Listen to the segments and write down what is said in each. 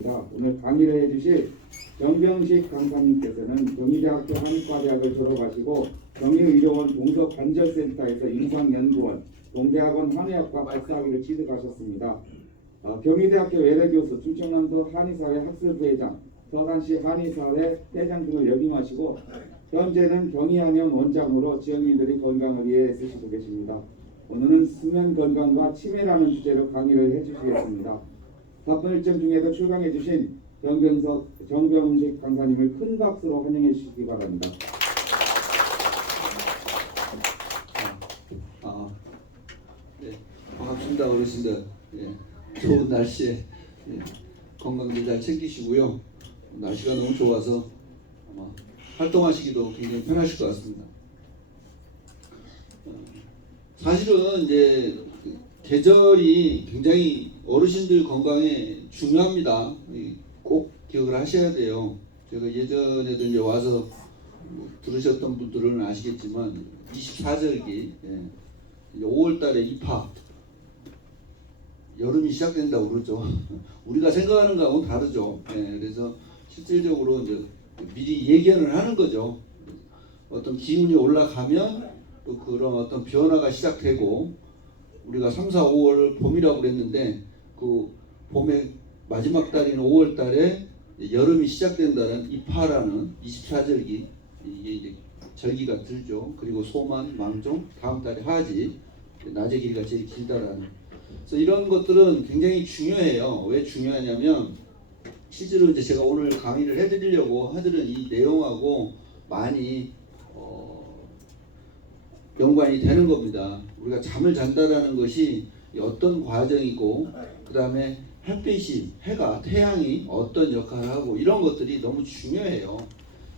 오늘 강의를 해주실 정병식 강사님께서는 경희대학교 한의과대학을 졸업하시고 경희의료원 동서관절센터에서 임상연구원, 동대학원 한의학과 박사학위를 취득하셨습니다. 경희대학교 외래교수, 충청남도 한의사회 학술부회장, 서산시 한의사회 회장 등을 역임하시고 현재는 경희한의원 원장으로 지역민들의 건강을 위해 애쓰시고 계십니다. 오늘은 수면 건강과 치매라는 주제로 강의를 해주시겠습니다. 바쁜 일정 중에도 출강해 주신 정병식 강사님을 큰 박수로 환영해 주시기 바랍니다. 네, 반갑습니다, 어르신들. 좋은 날씨에 건강들 잘 챙기시고요. 날씨가 너무 좋아서 아마 활동하시기도 굉장히 편하실 것 같습니다. 사실은 이제 계절이 굉장히 어르신들 건강에 중요합니다. 꼭 기억을 하셔야 돼요. 제가 예전에도 이제 와서 들으셨던 분들은 아시겠지만 24절기 5월달에 입하 여름이 시작된다고 그러죠. 우리가 생각하는 거하고는 다르죠. 그래서 실질적으로 이제 미리 예견을 하는 거죠. 어떤 기운이 올라가면 또 그런 어떤 변화가 시작되고 우리가 3, 4, 5월 봄이라고 그랬는데 그 봄의 마지막 달인 5월 달에 여름이 시작된다는 입하라는 24절기 이게 이제 절기가 들죠. 그리고 소만, 망종, 다음 달에 하지, 낮의 길이가 제일 길다라는. 그래서 이런 것들은 굉장히 중요해요. 왜 중요하냐면 실제로 이제 제가 오늘 강의를 해드리려고 하들은 이 내용하고 많이 연관이 되는 겁니다. 우리가 잠을 잔다라는 것이 어떤 과정이고 그 다음에 햇빛이, 해가, 태양이 어떤 역할을 하고 이런 것들이 너무 중요해요.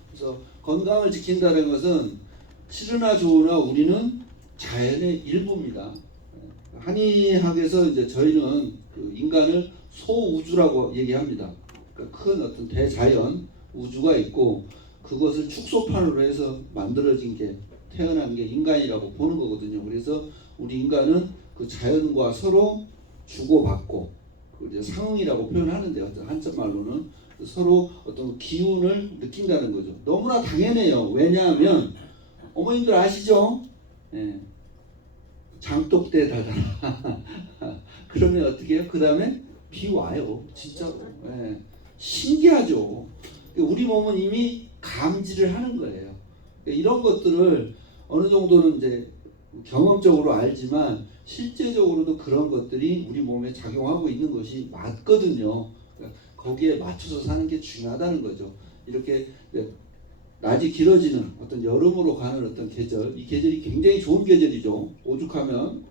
그래서 건강을 지킨다는 것은 싫으나 좋으나 우리는 자연의 일부입니다. 한의학에서 이제 저희는 그 인간을 소우주라고 얘기합니다. 그러니까 큰 어떤 대자연 우주가 있고 그것을 축소판으로 해서 만들어진 게 태어난 게 인간이라고 보는 거거든요. 그래서 우리 인간은 그 자연과 서로 주고받고 이제 상응이라고 표현하는데 어떤 한자 말로는 서로 어떤 기운을 느낀다는 거죠. 너무나 당연해요. 왜냐하면 어머님들 아시죠? 장독대 달달아. 그러면 어떻게 해요? 그 다음에 비 와요. 진짜로. 신기하죠. 우리 몸은 이미 감지를 하는 거예요. 이런 것들을 어느 정도는 이제 경험적으로 알지만 실제적으로도 그런 것들이 우리 몸에 작용하고 있는 것이 맞거든요. 거기에 맞춰서 사는 게 중요하다는 거죠. 이렇게 낮이 길어지는 어떤 여름으로 가는 어떤 계절, 이 계절이 굉장히 좋은 계절이죠. 오죽하면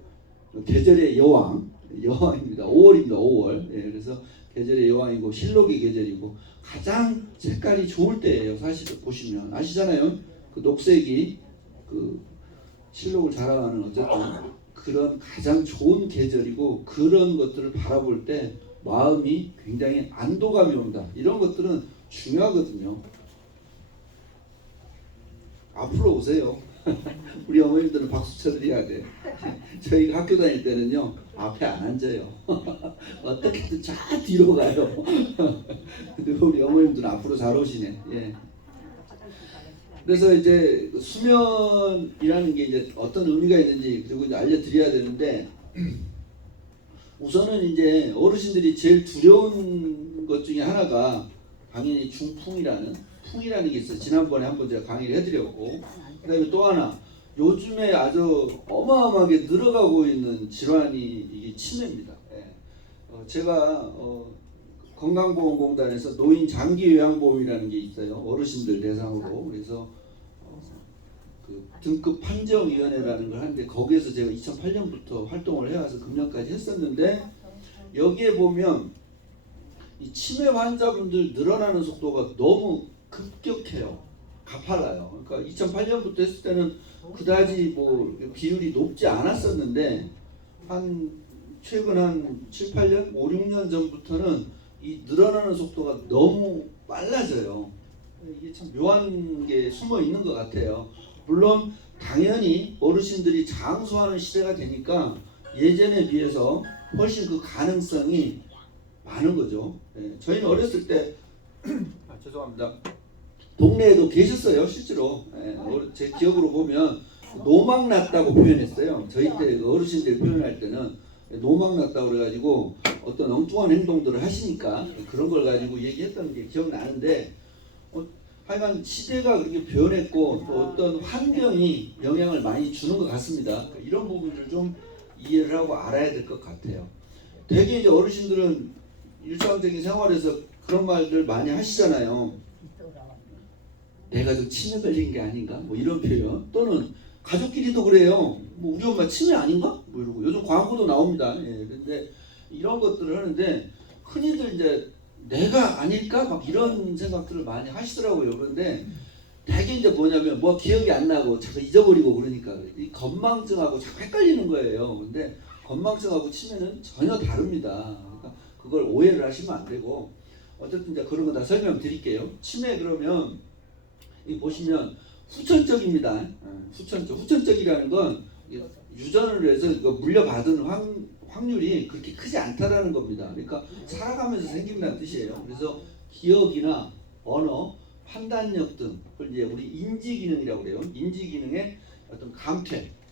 계절의 여왕입니다. 5월입니다. 5월. 그래서 계절의 여왕이고 실록의 계절이고 가장 색깔이 좋을 때예요. 사실 보시면 아시잖아요. 그 녹색이 그 실록을 자랑하는 어쨌든 그런 가장 좋은 계절이고 그런 것들을 바라볼 때 마음이 굉장히 안도감이 온다. 이런 것들은 중요하거든요. 앞으로 오세요. 우리 어머님들은 박수 쳐드려야 돼. 저희 학교 다닐 때는요 앞에 안 앉아요. 어떻게든 저 뒤로 가요. 근데 우리 어머님들은 앞으로 잘 오시네. 그래서 이제 수면이라는 게 이제 어떤 의미가 있는지 그리고 이제 알려드려야 되는데 우선은 이제 어르신들이 제일 두려운 것 중에 하나가 당연히 풍이라는 게 있어요. 지난번에 한번 제가 강의를 해드렸고 그다음에 또 하나 요즘에 아주 어마어마하게 늘어가고 있는 질환이 이게 치매입니다. 제가 건강보험공단에서 노인 장기요양보험이라는 게 있어요. 어르신들 대상으로. 그래서 그 등급 판정위원회라는 걸 하는데 거기에서 제가 2008년부터 활동을 해와서 금년까지 했었는데 여기에 보면 이 치매 환자분들 늘어나는 속도가 너무 급격해요. 가팔라요. 그러니까 2008년부터 했을 때는 그다지 뭐 비율이 높지 않았었는데 최근 한 7, 8년, 5, 6년 전부터는 이 늘어나는 속도가 너무 빨라져요. 이게 참 묘한 게 숨어 있는 것 같아요. 물론 당연히 어르신들이 장수하는 시대가 되니까 예전에 비해서 훨씬 그 가능성이 많은 거죠. 예, 저희는 어렸을 때 죄송합니다. 동네에도 계셨어요, 실제로. 예, 제 기억으로 보면 노막 났다고 표현했어요. 저희 때 어르신들 표현할 때는 노막 났다고 그래가지고 어떤 엉뚱한 행동들을 하시니까 그런 걸 가지고 얘기했던 게 기억나는데, 하여간 시대가 그렇게 변했고 또 어떤 환경이 영향을 많이 주는 것 같습니다. 이런 부분을 좀 이해를 하고 알아야 될 것 같아요. 되게 이제 어르신들은 일상적인 생활에서 그런 말들 많이 하시잖아요. 내가 좀 치매 걸린 게 아닌가? 뭐 이런 표현. 또는 가족끼리도 그래요. 뭐 우리 엄마 치매 아닌가? 뭐 이러고 요즘 광고도 나옵니다. 예, 근데 이런 것들을 하는데 흔히들 이제 내가 아닐까? 막 이런 생각들을 많이 하시더라고요. 그런데 되게 이제 뭐냐면 뭐 기억이 안 나고 자꾸 잊어버리고 그러니까 이 건망증하고 자꾸 헷갈리는 거예요. 근데 건망증하고 치매는 전혀 다릅니다. 그러니까 그걸 오해를 하시면 안 되고, 어쨌든 이제 그런 거 다 설명드릴게요. 치매 그러면 이 보시면 후천적입니다. 후천적이라는 건 유전을 해서 이거 물려받은 확률이 그렇게 크지 않다라는 겁니다. 그러니까 살아가면서 생긴다는 뜻이에요. 그래서 기억이나 언어, 판단력 등 그걸 이제 우리 인지 기능이라고 그래요. 인지 기능의 어떤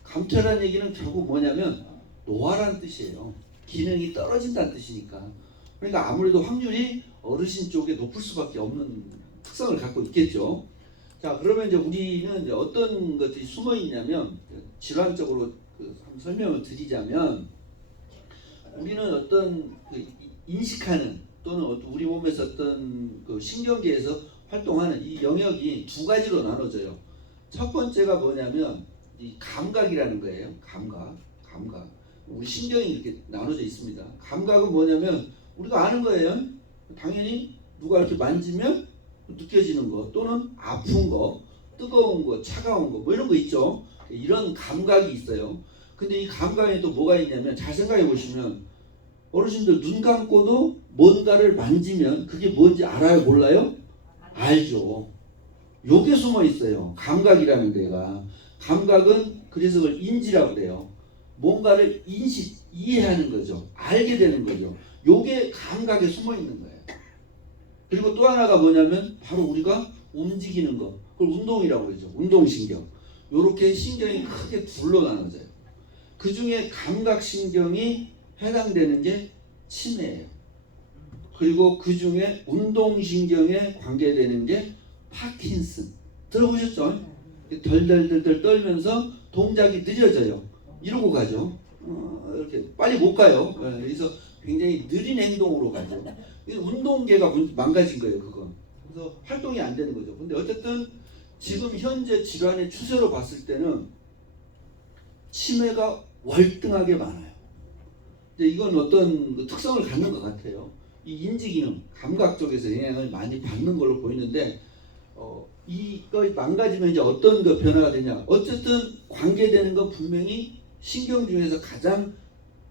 감퇴라는 얘기는 결국 뭐냐면 노화라는 뜻이에요. 기능이 떨어진다는 뜻이니까. 그러니까 아무래도 확률이 어르신 쪽에 높을 수밖에 없는 특성을 갖고 있겠죠. 자, 그러면 이제 우리는 이제 어떤 것들이 숨어 있냐면, 질환적으로 한번 설명을 드리자면, 우리는 어떤 인식하는 또는 우리 몸에서 어떤 그 신경계에서 활동하는 이 영역이 두 가지로 나눠져요. 첫 번째가 뭐냐면 이 감각이라는 거예요. 감각. 우리 신경이 이렇게 나눠져 있습니다. 감각은 뭐냐면 우리가 아는 거예요. 당연히 누가 이렇게 만지면 느껴지는 거, 또는 아픈 거, 뜨거운 거, 차가운 거, 뭐 이런 거 있죠. 이런 감각이 있어요. 근데 이 감각에 또 뭐가 있냐면, 잘 생각해 보시면 어르신들 눈 감고도 뭔가를 만지면 그게 뭔지 알아요, 몰라요? 알죠. 요게 숨어 있어요. 감각이라는 데가. 감각은 그래서 그걸 인지라고 그래요. 뭔가를 이해하는 거죠. 알게 되는 거죠. 요게 감각에 숨어 있는 거예요. 그리고 또 하나가 뭐냐면 바로 우리가 움직이는 거, 그걸 운동이라고 그러죠. 운동신경. 요렇게 신경이 크게 둘로 나눠져요. 그 중에 감각신경이 해당되는 게 치매예요. 그리고 그 중에 운동신경에 관계되는 게 파킨슨. 들어보셨죠? 덜덜덜덜 떨면서 동작이 느려져요. 이러고 가죠. 이렇게 빨리 못 가요. 그래서 굉장히 느린 행동으로 가죠. 운동계가 망가진 거예요, 그건. 그래서 활동이 안 되는 거죠. 근데 어쨌든 지금 현재 질환의 추세로 봤을 때는 치매가 월등하게 많아요. 근데 이건 어떤 그 특성을 갖는 것 같아요. 이 인지기능, 감각 쪽에서 영향을 많이 받는 걸로 보이는데, 이거 망가지면 이제 어떤 거 변화가 되냐? 어쨌든 관계되는 건 분명히 신경 중에서 가장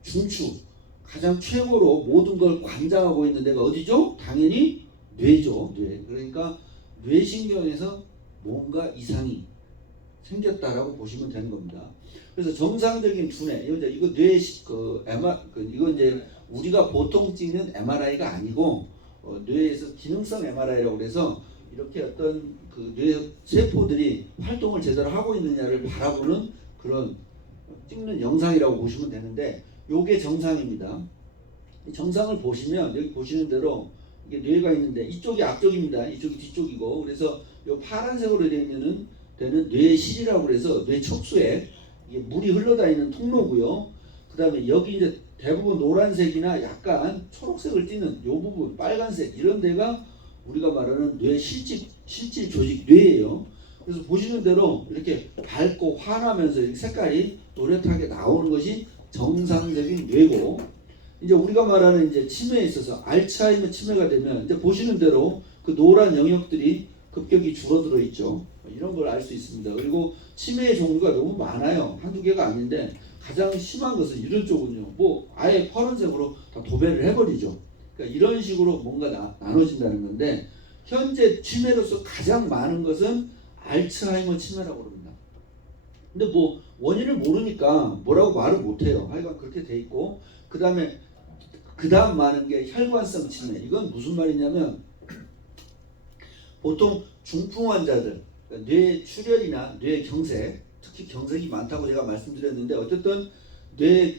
중추, 가장 최고로 모든 걸 관장하고 있는 데가 어디죠? 당연히 뇌죠. 뇌. 그러니까 뇌신경에서 뭔가 이상이 생겼다라고 보시면 되는 겁니다. 그래서 정상적인 두뇌, 이거 뇌 이거 이제 우리가 보통 찍는 MRI가 아니고 뇌에서 기능성 MRI라고 해서 이렇게 어떤 그 뇌 세포들이 활동을 제대로 하고 있느냐를 바라보는 그런 찍는 영상이라고 보시면 되는데, 요게 정상입니다. 이 정상을 보시면 여기 보시는 대로 이게 뇌가 있는데 이쪽이 앞쪽입니다. 이쪽이 뒤쪽이고, 그래서 요 파란색으로 되는 뇌실이라고 해서 뇌 척수에 이게 물이 흘러다니는 통로고요. 그 다음에 여기 이제 대부분 노란색이나 약간 초록색을 띠는 요 부분, 빨간색 이런 데가 우리가 말하는 뇌 실질 조직 뇌예요. 그래서 보시는 대로 이렇게 밝고 환하면서 이렇게 색깔이 노릇하게 나오는 것이 정상적인 뇌고, 이제 우리가 말하는 이제 치매에 있어서 알츠하이머 치매가 되면 이제 보시는 대로 그 노란 영역들이 급격히 줄어들어 있죠. 이런 걸 알 수 있습니다. 그리고 치매의 종류가 너무 많아요. 한두 개가 아닌데 가장 심한 것은 이런 쪽은요. 뭐 아예 파란색으로 다 도배를 해버리죠. 그러니까 이런 식으로 뭔가 나눠진다는 건데, 현재 치매로서 가장 많은 것은 알츠하이머 치매라고 합니다. 근데 뭐 원인을 모르니까 뭐라고 말을 못해요. 하여간 그렇게 돼 있고, 그 다음에 그 다음 많은 게 혈관성 치매. 이건 무슨 말이냐면 보통 중풍 환자들 그러니까 뇌출혈이나 뇌경색, 특히 경색이 많다고 제가 말씀드렸는데 어쨌든 뇌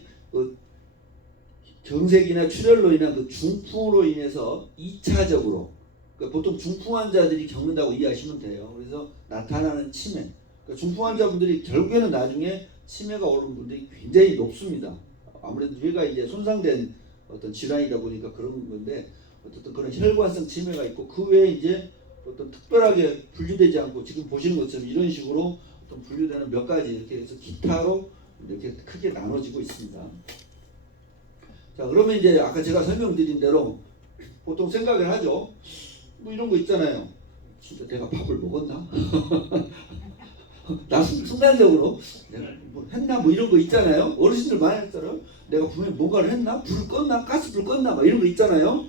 경색이나 출혈로 인한 그 중풍으로 인해서 2차적으로 그러니까 보통 중풍 환자들이 겪는다고 이해하시면 돼요. 그래서 나타나는 치매. 그러니까 중풍 환자분들이 결국에는 나중에 치매가 오는 분들이 굉장히 높습니다. 아무래도 뇌가 이제 손상된 어떤 질환이다 보니까 그런 건데 어쨌든 그런 혈관성 치매가 있고 그 외에 이제 어떤 특별하게 분류되지 않고 지금 보시는 것처럼 이런 식으로 어떤 분류되는 몇 가지 이렇게 해서 기타로 이렇게 크게 나눠지고 있습니다. 자 그러면 이제 아까 제가 설명드린 대로 보통 생각을 하죠. 뭐 이런 거 있잖아요. 진짜 내가 밥을 먹었나? 나 순간적으로 내가 뭐 했나 뭐 이런 거 있잖아요. 어르신들 많이 했잖아요. 내가 분명히 뭔가를 했나? 불을 껐나? 가스불 껐나? 막 이런 거 있잖아요.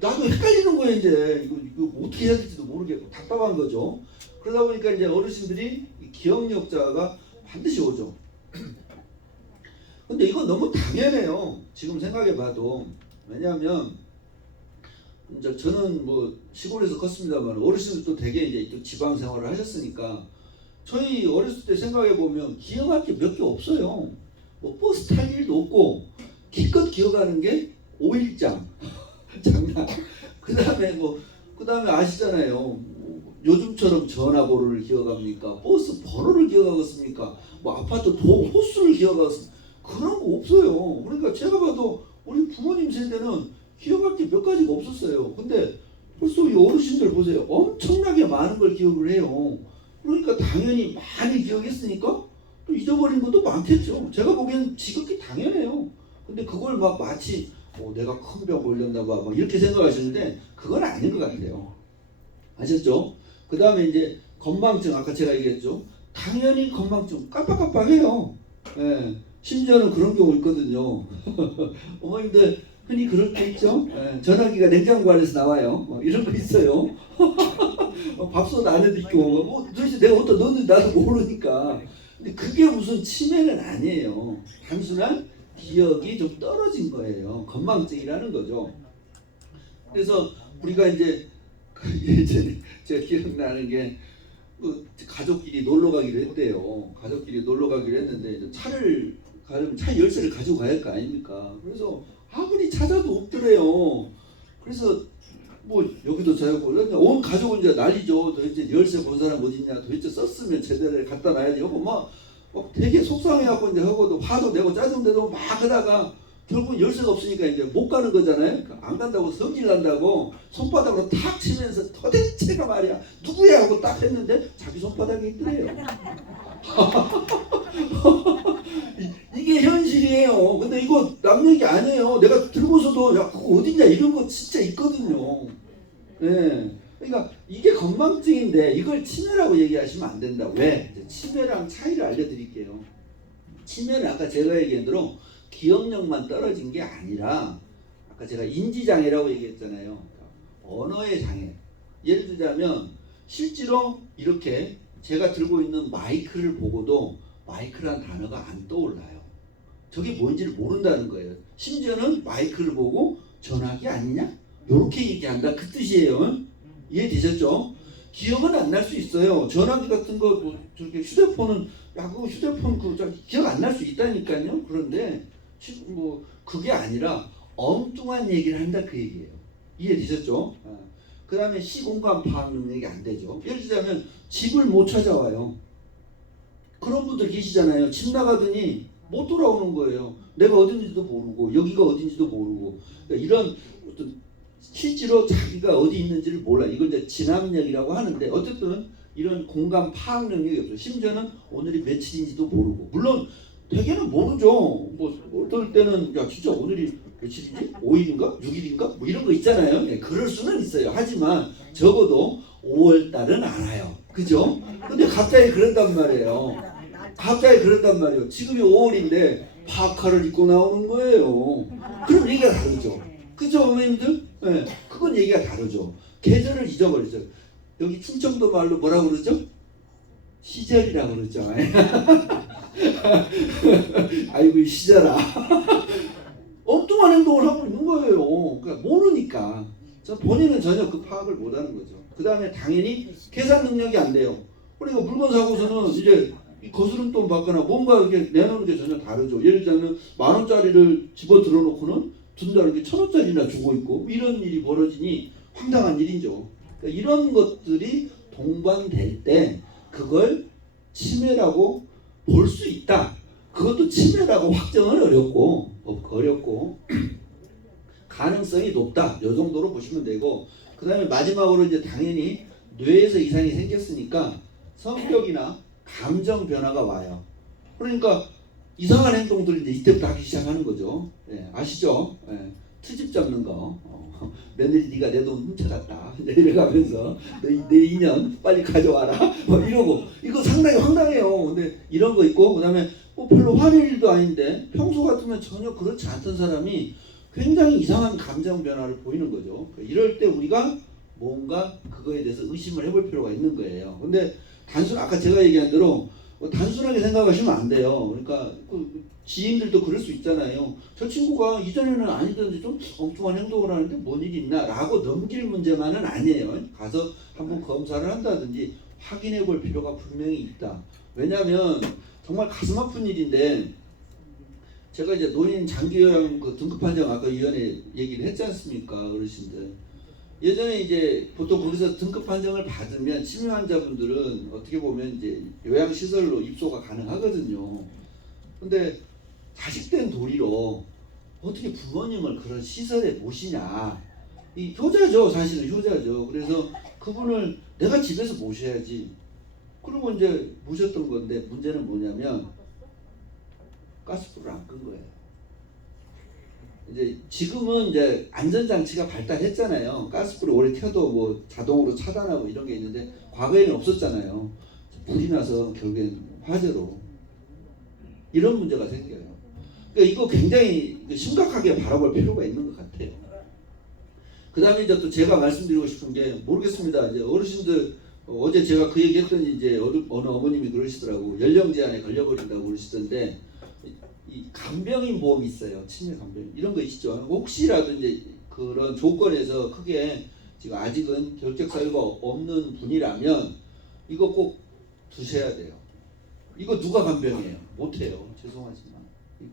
나도 헷갈리는 거예요 이제. 이거 어떻게 해야 될지도 모르겠고 답답한 거죠. 그러다 보니까 이제 어르신들이 기억력자가 반드시 오죠. 근데 이건 너무 당연해요. 지금 생각해봐도. 왜냐하면 이제 저는 뭐 시골에서 컸습니다만 어르신들도 되게 이제 또 지방 생활을 하셨으니까 저희 어렸을 때 생각해보면 기억할 게 몇 개 없어요. 뭐 버스 탈 일도 없고 기껏 기억하는 게 5일장 장난. 그 다음에 아시잖아요. 요즘처럼 전화번호를 기억합니까? 버스 번호를 기억하겠습니까? 뭐 아파트 호수를 기억하겠습니까? 그런 거 없어요. 그러니까 제가 봐도 우리 부모님 세대는 기억할 게 몇 가지가 없었어요. 근데 벌써 이 어르신들 보세요. 엄청나게 많은 걸 기억을 해요. 그러니까 당연히 많이 기억했으니까 또 잊어버린 것도 많겠죠. 제가 보기엔 지극히 당연해요. 근데 그걸 막 마치 내가 큰 병 걸렸나 봐 막 이렇게 생각하시는데 그건 아닌 것 같아요. 아셨죠? 그 다음에 이제 건망증 아까 제가 얘기했죠. 당연히 건망증 깜빡깜빡해요. 예. 심지어는 그런 경우 있거든요. 어머님들 흔히 그럴 때 있죠. 예. 전화기가 냉장고 안에서 나와요. 막 이런 거 있어요. 밥솥 안에도 있고 뭐 도대체 내가 어디다 넣었는지 나도 모르니까. 근데 그게 무슨 치매는 아니에요. 단순한 기억이 좀 떨어진 거예요. 건망증이라는 거죠. 그래서 우리가 이제 예전에 제가 기억나는 게 가족끼리 놀러 가기로 했대요. 가족끼리 놀러 가기로 했는데 차를 가려면 차 열쇠를 가지고 가야 할 거 아닙니까? 그래서 아무리 찾아도 없더래요. 그래서 뭐 여기도 저고 온 가족은 이제 난리죠. 도대체 열쇠 본 사람 어딨냐? 도대체 썼으면 제대로 갖다 놔야지. 하고 막 되게 속상해갖고 이제 하고도 화도 내고 짜증도 내고 막 하다가 결국 열쇠가 없으니까 이제 못 가는 거잖아요. 안 간다고 성질 난다고 손바닥으로 탁 치면서 도대체가 말이야 누구야 하고 딱 했는데 자기 손바닥에 있더래요. 이게 현실이에요. 근데 이거 남 얘기 아니에요. 내가 들고서도 야 그거 어딨냐 이런 거 진짜 있거든요. 네. 그러니까 이게 건망증인데 이걸 치매라고 얘기하시면 안 된다. 왜? 치매랑 차이를 알려드릴게요. 치매는 아까 제가 얘기한 대로 기억력만 떨어진 게 아니라 아까 제가 인지장애라고 얘기했잖아요. 언어의 장애. 예를 들자면 실제로 이렇게 제가 들고 있는 마이크를 보고도 마이크란 단어가 안 떠올라요. 저게 뭔지를 모른다는 거예요. 심지어는 마이크를 보고 전화기 아니냐? 이렇게 얘기한다. 그 뜻이에요. 이해되셨죠? 기억은 안 날 수 있어요. 전화기 같은 거, 뭐, 저렇게 휴대폰은, 야, 그거 휴대폰 기억 안 날 수 있다니까요. 그런데, 뭐, 그게 아니라 엉뚱한 얘기를 한다. 그 얘기예요. 이해되셨죠? 그 다음에 시공간 파악 능력이 안 되죠. 예를 들자면, 집을 못 찾아와요. 그런 분들 계시잖아요. 집 나가더니 못 돌아오는 거예요. 내가 어딘지도 모르고, 여기가 어딘지도 모르고. 그러니까 이런 어떤 실제로 자기가 어디 있는지를 몰라. 이걸 이제 진압력이라고 하는데 어쨌든 이런 공간 파악 능력이 없어요. 심지어는 오늘이 며칠인지도 모르고. 물론 대개는 모르죠. 뭐 어떨 때는 야 진짜 오늘이 며칠이지? 5일인가? 6일인가? 뭐 이런 거 있잖아요. 네, 그럴 수는 있어요. 하지만 적어도 5월 달은 알아요. 그죠? 근데 갑자기 그런단 말이에요. 갑자기 그런단 말이에요. 지금이 5월인데 파카를 입고 나오는 거예요. 그럼 얘기가 다르죠. 그죠, 어머님들? 네, 그건 얘기가 다르죠. 계절을 잊어버리죠. 여기 충청도 말로 뭐라고 그러죠? 시절이라고 그러죠. 아이고, 시절아. 엉뚱한 엉뚱한 행동을 하고 있는 거예요. 그러니까 모르니까. 본인은 전혀 그 파악을 못하는 거죠. 그 다음에 당연히 계산 능력이 안 돼요. 그러니까 물건 사고서는 이제 이 거스름돈 받거나 뭔가 이렇게 내놓는 게 전혀 다르죠. 예를 들면 10,000원짜리를 집어 들어놓고는 둔다 이렇게 1,000원짜리나 주고 있고 이런 일이 벌어지니 황당한 일이죠. 그러니까 이런 것들이 동반될 때 그걸 침해라고 볼 수 있다. 그것도 침해라고 확정은 어렵고 가능성이 높다. 이 정도로 보시면 되고 그 다음에 마지막으로 이제 당연히 뇌에서 이상이 생겼으니까 성격이나 감정 변화가 와요. 그러니까 이상한 행동들을 이제 이때부터 하기 시작하는 거죠. 예, 아시죠? 예, 트집 잡는 거. 며느리 네가 내 돈 훔쳐갔다. 이래가면서 내 인연 빨리 가져와라. 뭐 이러고 이거 상당히 황당해요. 근데 이런 거 있고 그다음에 뭐 별로 화낼 일도 아닌데 평소 같으면 전혀 그렇지 않던 사람이 굉장히 이상한 감정 변화를 보이는 거죠. 이럴 때 우리가 뭔가 그거에 대해서 의심을 해볼 필요가 있는 거예요. 근데 아까 제가 얘기한 대로 단순하게 생각하시면 안 돼요. 그러니까 지인들도 그럴 수 있잖아요. 저 친구가 이전에는 아니던데 좀 엉뚱한 행동을 하는데 뭔 일이 있나 라고 넘길 문제만은 아니에요. 가서 한번 검사를 한다든지 확인해 볼 필요가 분명히 있다. 왜냐하면 정말 가슴 아픈 일인데 제가 이제 노인 장기요양 그 등급 판정 아까 위원회 얘기를 했지 않습니까, 어르신들. 예전에 이제 보통 거기서 등급 판정을 받으면 치매 환자분들은 어떻게 보면 이제 요양시설로 입소가 가능하거든요. 근데 자식된 도리로 어떻게 부모님을 그런 시설에 모시냐. 이 효자죠, 사실은 효자죠. 그래서 그분을 내가 집에서 모셔야지. 그리고 이제 모셨던 건데 문제는 뭐냐면 가스불을 안 끈 거예요. 이제 지금은 이제 안전장치가 발달했잖아요. 가스불이 오래 켜도 뭐 자동으로 차단하고 이런 게 있는데 과거에는 없었잖아요. 불이 나서 결국엔 화재로 이런 문제가 생겨요. 그러니까 이거 굉장히 심각하게 바라볼 필요가 있는 것 같아요. 그 다음에 이제 또 제가 말씀드리고 싶은 게 모르겠습니다. 이제 어르신들 어제 제가 그 얘기 했더니 이제 어느 어머님이 그러시더라고. 연령 제한에 걸려버린다고 그러시던데 이 간병인 보험이 있어요. 치매 간병인 이런 거 있죠. 혹시라도 이제 그런 조건에서 크게 지금 아직은 결격 사유가 없는 분이라면 이거 꼭 두셔야 돼요. 이거 누가 간병해요? 못해요. 죄송하지만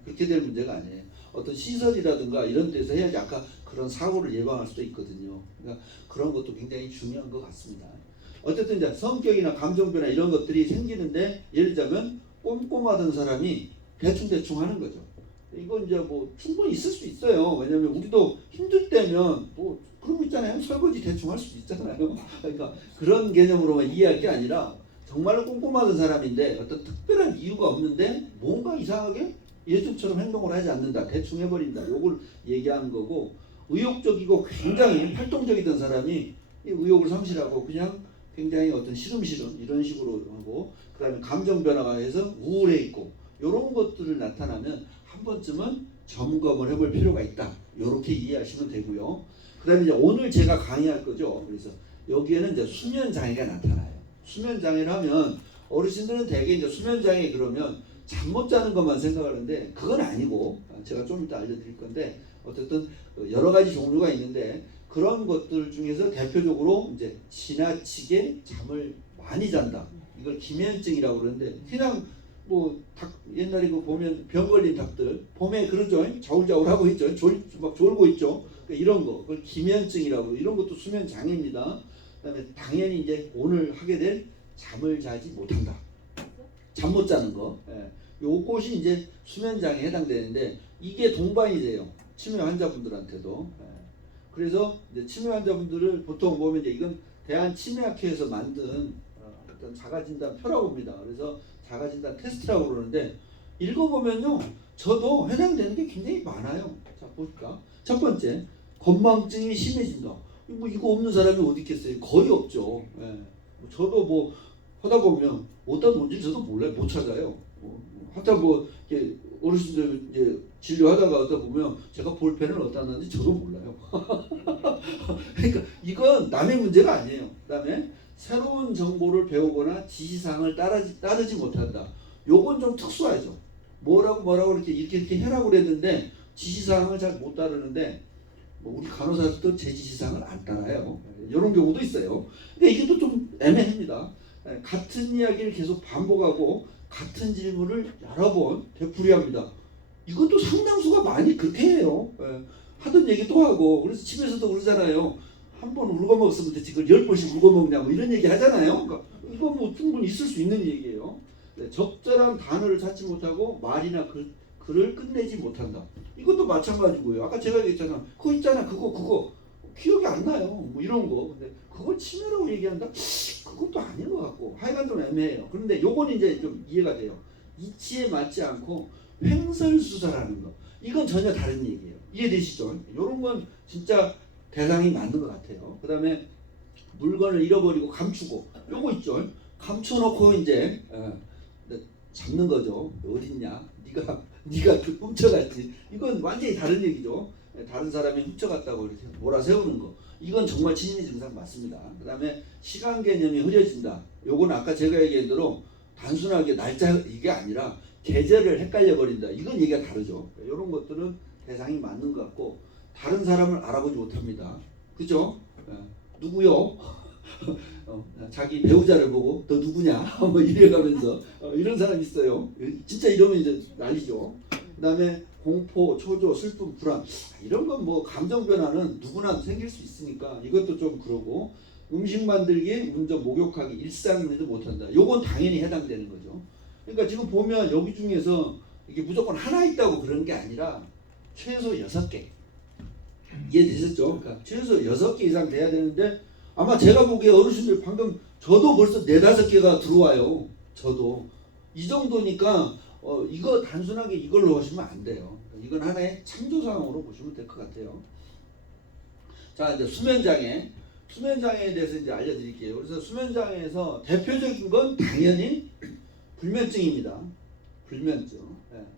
그렇게 될 문제가 아니에요. 어떤 시설이라든가 이런 데서 해야지 아까 그런 사고를 예방할 수도 있거든요. 그러니까 그런 것도 굉장히 중요한 것 같습니다. 어쨌든 이제 성격이나 감정 변화 이런 것들이 생기는데 예를 들자면 꼼꼼하던 사람이 대충 하는 거죠. 이건 이제 뭐 충분히 있을 수 있어요. 왜냐면 우리도 힘들 때면 뭐 그런 거 있잖아요. 설거지 대충 할 수도 있잖아요. 그러니까 그런 개념으로만 이해할 게 아니라 정말로 꼼꼼하던 사람인데 어떤 특별한 이유가 없는데 뭔가 이상하게 예전처럼 행동을 하지 않는다. 대충 해버린다. 요걸 얘기하는 거고 의욕적이고 굉장히 활동적이던 사람이 이 의욕을 상실하고 그냥 굉장히 어떤 시름시름 이런 식으로 하고 그 다음에 감정 변화가 해서 우울해 있고 이런 것들을 나타나면 한 번쯤은 점검을 해볼 필요가 있다. 이렇게 이해하시면 되고요. 그 다음에 이제 오늘 제가 강의할 거죠. 그래서 여기에는 이제 수면 장애가 나타나요. 수면 장애를 하면 어르신들은 대개 이제 수면 장애 그러면 잠 못 자는 것만 생각하는데 그건 아니고 제가 좀 이따 알려드릴 건데 어쨌든 여러 가지 종류가 있는데 그런 것들 중에서 대표적으로 이제 지나치게 잠을 많이 잔다. 이걸 기면증이라고 그러는데 그냥 뭐 닭 옛날에 그 보면 병 걸린 닭들 봄에 그러죠. 자울자울하고 있죠. 막 졸고 있죠. 그러니까 이런 거 그걸 기면증이라고 이런 것도 수면 장애입니다. 그다음에 당연히 이제 오늘 하게 될 잠을 자지 못한다. 잠 못 자는 거. 예. 요것이 이제 수면 장애에 해당되는데 이게 동반이 돼요. 치매 환자분들한테도. 예. 그래서 이제 치매 환자분들을 보통 보면 이제 이건 대한치매학회에서 만든 어떤 자가진단 표라고 봅니다. 그래서 자가진단 테스트라고 그러는데 읽어보면요. 저도 해당되는 게 굉장히 많아요. 자, 볼까? 첫 번째, 건망증이 심해진다. 뭐 이거 없는 사람이 어디 있겠어요? 거의 없죠. 예. 저도 뭐 하다 보면 어디다 뭔지 저도 몰라요. 못 찾아요. 하여튼 뭐 이렇게 어르신들 이제 진료하다가 어디다 보면 제가 볼펜을 어디다 놨는지 저도 몰라요. 그러니까 이건 남의 문제가 아니에요. 그다음에 새로운 정보를 배우거나 지시사항을 따르지 못한다. 요건 좀 특수하죠. 뭐라고 이렇게 해라고 그랬는데 지시사항을 잘 못 따르는데 뭐 우리 간호사들도 제 지시사항을 안 따라요. 이런 경우도 있어요. 근데 이게 또 좀 애매합니다. 같은 이야기를 계속 반복하고 같은 질문을 여러 번 되풀이합니다. 이것도 상당수가 많이 그렇게 해요. 하던 얘기 또 하고. 그래서 집에서도 그러잖아요. 한 번 울고 먹었으면 됐지 그걸 10번씩 울고 먹냐 뭐 이런 얘기 하잖아요. 그러니까 이거 뭐 충분히 있을 수 있는 얘기예요. 적절한 단어를 찾지 못하고 말이나 글을 끝내지 못한다. 이것도 마찬가지고요. 아까 제가 얘기했잖아. 그거 있잖아. 그거 기억이 안 나요. 뭐 이런 거. 근데 그걸 치매라고 얘기한다? 그것도 아닌 것 같고. 하여간 좀 애매해요. 그런데 요건 이제 좀 이해가 돼요. 이치에 맞지 않고 횡설수설하는 거. 이건 전혀 다른 얘기예요. 이해되시죠? 이런 건 진짜 대상이 맞는 것 같아요. 그 다음에 물건을 잃어버리고 감추고 요거 있죠. 감춰놓고 이제 잡는 거죠. 어딨냐? 네가 그 훔쳐갔지. 이건 완전히 다른 얘기죠. 다른 사람이 훔쳐갔다고 이렇게 몰아세우는 거. 이건 정말 친인지 증상 맞습니다. 그 다음에 시간 개념이 흐려진다. 요건 아까 제가 얘기한 대로 단순하게 날짜 이게 아니라 계절을 헷갈려 버린다. 이건 얘기가 다르죠. 이런 것들은 대상이 맞는 것 같고 다른 사람을 알아보지 못합니다. 그죠? 누구요? 자기 배우자를 보고 너 누구냐? 뭐 이래가면서 이런 사람 있어요. 진짜 이러면 이제 난리죠. 그다음에 공포, 초조, 슬픔, 불안 이런 건 뭐 감정 변화는 누구나 생길 수 있으니까 이것도 좀 그러고 음식 만들기, 운전, 목욕하기, 일상일도 못한다. 요건 당연히 해당되는 거죠. 그러니까 지금 보면 여기 중에서 이게 무조건 하나 있다고 그런 게 아니라 최소 6개 이해되셨죠? 그러니까 최소 6개 이상 돼야 되는데 아마 제가 보기에 어르신들 방금 저도 벌써 4, 5개가 들어와요. 저도 이 정도니까 이거 단순하게 이걸로 하시면 안 돼요. 이건 하나의 참조사항으로 보시면 될 것 같아요. 자 이제 수면장애 수면장애에 대해서 이제 알려드릴게요. 그래서 수면장애에서 대표적인 건 당연히 불면증입니다. 불면증.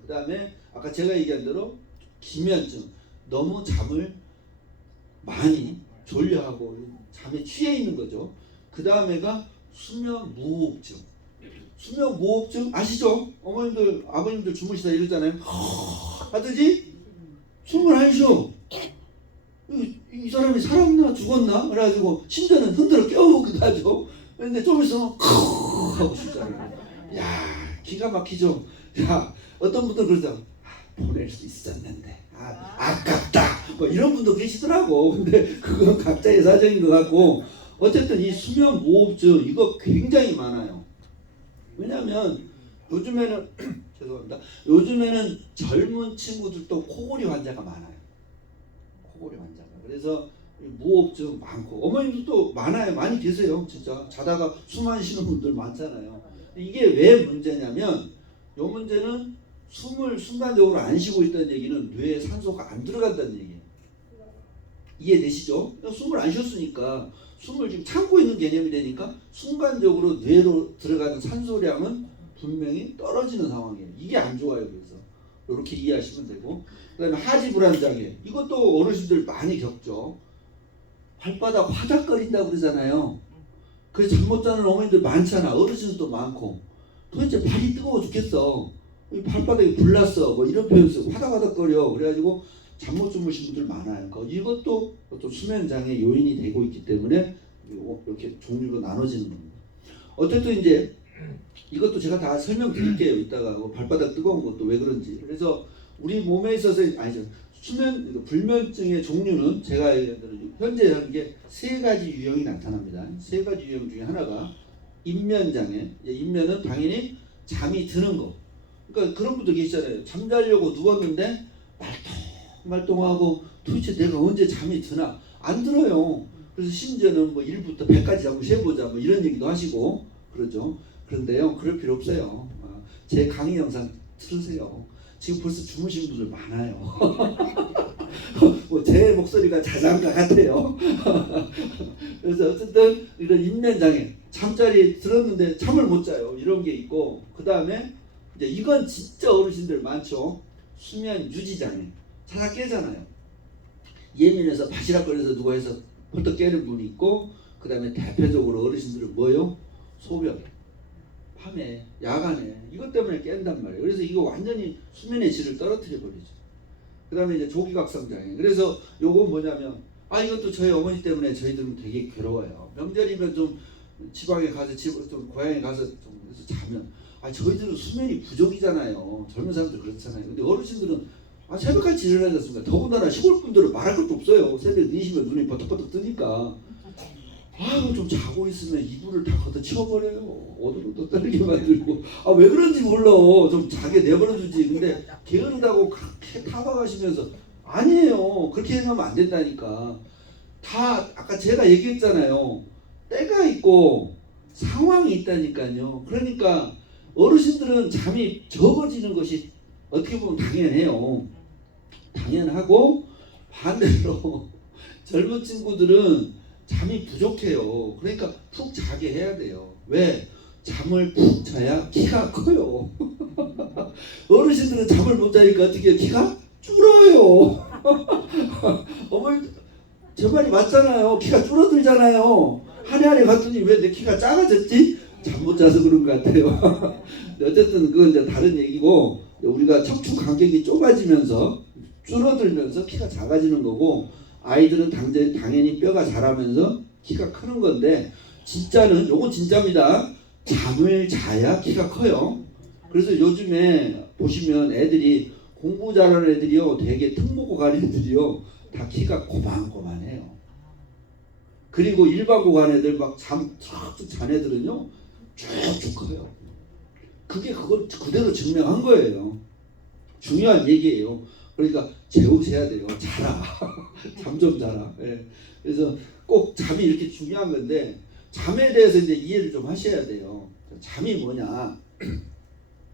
그 다음에 아까 제가 얘기한 대로 기면증. 너무 잠을 많이 졸려하고 잠에 취해 있는 거죠. 그 다음에가 수면무호흡증. 수면무호흡증 아시죠? 어머님들 아버님들 주무시다 이러잖아요. 하듯이 숨을 안 쉬어. 이 사람이 살았나 죽었나? 그래가지고 심장은 흔들어 깨우기도 하죠. 근데 좀 있으면 하고 싶잖아요. 야 기가 막히죠. 야 어떤 분들 그러죠. 보낼 수 있었는데 아깝다. 뭐 이런 분도 계시더라고. 근데 그건 각자의 사정인 것 같고 어쨌든 이 수면 무호흡증 이거 굉장히 많아요. 왜냐하면 요즘에는 죄송합니다. 요즘에는 젊은 친구들도 코골이 환자가 많아요. 코골이 환자가. 그래서 무호흡증 많고 어머님들도 많아요. 많이 계세요. 진짜 자다가 숨 안 쉬는 분들 많잖아요. 이게 왜 문제냐면 요 문제는 숨을 순간적으로 안 쉬고 있다는 얘기는 뇌에 산소가 안 들어간다는 얘기예요. 이해되시죠? 숨을 안 쉬었으니까 숨을 지금 참고 있는 개념이 되니까 순간적으로 뇌로 들어가는 산소량은 분명히 떨어지는 상황이에요. 이게 안 좋아요. 그래서 이렇게 이해하시면 되고 그 다음에 하지불안장애 이것도 어르신들 많이 겪죠. 발바닥 화닥거린다고 그러잖아요. 그래서 잠 못 자는 어머니들 많잖아. 어르신들도 많고 도대체 발이 뜨거워 죽겠어. 발바닥이 불났어. 뭐 이런 표현 쓰고 화닥화닥거려. 그래가지고 잠 못 주무신 분들 많아요. 그러니까 이것도 또 수면장애 요인이 되고 있기 때문에 이렇게 종류로 나눠지는 겁니다. 어쨌든 이제 이것도 제가 다 설명드릴게요. 이따가 뭐 발바닥 뜨거운 것도 왜 그런지. 그래서 우리 몸에 있어서 아니죠. 불면증의 종류는 제가 현재 현재 3가지 유형이 나타납니다. 3가지 유형 중에 하나가 인면장애. 인면은 당연히 잠이 드는 거. 그러니까 그런 분들 계시잖아요. 잠자려고 누웠는데 말똥말똥하고 도대체 내가 언제 잠이 드나 안 들어요. 그래서 심지어는 뭐 1부터 100까지 한번 세보자 뭐 이런 얘기도 하시고 그러죠. 그런데요 그럴 필요 없어요. 제 강의 영상 들으세요. 지금 벌써 주무신 분들 많아요. 뭐 제 목소리가 자장가 같아요. 그래서 어쨌든 이런 인면장애 잠자리 들었는데 잠을 못 자요. 이런 게 있고 그 다음에 이제 이건 진짜 어르신들 많죠. 수면 유지장애. 자다 깨잖아요. 예민해서 바시락거려서 누가 해서 펄떡 깨는 분이 있고 그 다음에 대표적으로 어르신들은 뭐요? 소변. 밤에 야간에 이것 때문에 깬단 말이에요. 그래서 이거 완전히 수면의 질을 떨어뜨려 버리죠. 그다음에 이제 조기각성 장애. 그래서 요건 뭐냐면 이것도 저희 어머니 때문에 저희들은 되게 괴로워요. 명절이면 좀 지방에 가서 좀 고향에 가서 좀 해서 자면 저희들은 수면이 부족이잖아요. 젊은 사람들 그렇잖아요. 근데 어르신들은 새벽까지 일어나지 않습니까? 더군다나 시골 분들은 말할 것도 없어요. 새벽 4시면 눈이 버떡버떡 뜨니까 좀 자고 있으면 이불을 다 걷어 치워버려요. 오들오들 떨게 만들고 왜 그런지 몰라. 좀 자게 내버려두지. 근데 게으르다고 그렇게 타박하시면서 아니에요. 그렇게 해놓으면 안 된다니까. 다 아까 제가 얘기했잖아요. 때가 있고 상황이 있다니까요. 그러니까 어르신들은 잠이 적어지는 것이 어떻게 보면 당연해요. 당연하고 반대로 젊은 친구들은 잠이 부족해요. 그러니까 푹 자게 해야 돼요. 왜? 잠을 푹 자야 키가 커요. 어르신들은 잠을 못 자니까 어떻게 해요? 키가 줄어요. 어머니 저 말이 맞잖아요. 키가 줄어들잖아요. 한 해 한 해 갔더니 왜 내 키가 작아졌지? 잠 못 자서 그런 것 같아요. 어쨌든 그건 이제 다른 얘기고 우리가 척추 간격이 좁아지면서 줄어들면서 키가 작아지는 거고 아이들은 당연히 뼈가 자라면서 키가 크는 건데 진짜는 요건 진짜입니다. 잠을 자야 키가 커요. 그래서 요즘에 보시면 애들이 공부 잘하는 애들이요 되게 특목고 가는 애들이요 다 키가 고만고만해요. 그리고 일반고 가는 애들 막 잠 잔 애들은요 쭉쭉 커요. 그게 그걸 그대로 증명한 거예요. 중요한 얘기예요. 그러니까 재우셔야 돼요. 자라. 잠 좀 자라. 예. 그래서 꼭 잠이 이렇게 중요한 건데 잠에 대해서 이제 이해를 좀 하셔야 돼요. 잠이 뭐냐?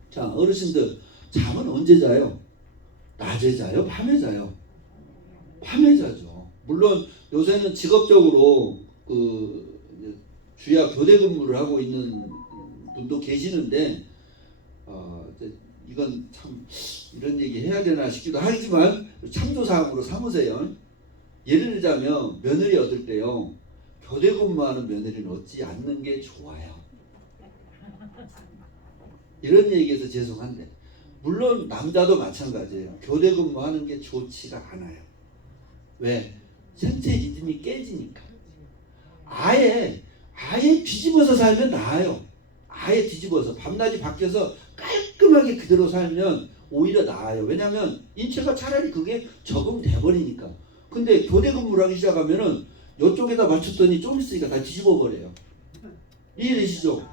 자, 어르신들 잠은 언제 자요? 낮에 자요? 밤에 자요? 밤에 자죠. 물론 요새는 직업적으로 주야 교대 근무를 하고 있는 분도 계시는데 이건 참 이런 얘기 해야 되나 싶기도 하지만 참조사항으로 삼으세요. 예를 들자면 며느리 얻을 때요. 교대 근무하는 며느리는 얻지 않는 게 좋아요. 이런 얘기해서 죄송한데 물론 남자도 마찬가지예요. 교대 근무하는 게 좋지가 않아요. 왜? 생체 리듬이 깨지니까. 아예 뒤집어서 살면 나아요. 아예 뒤집어서 밤낮이 바뀌어서 깔끔하게 그대로 살면 오히려 나아요. 왜냐하면 인체가 차라리 그게 적응돼 버리니까. 근데 교대 근무를 하기 시작하면은 이쪽에다 맞췄더니 좀 있으니까 다 뒤집어 버려요. 이해되시죠?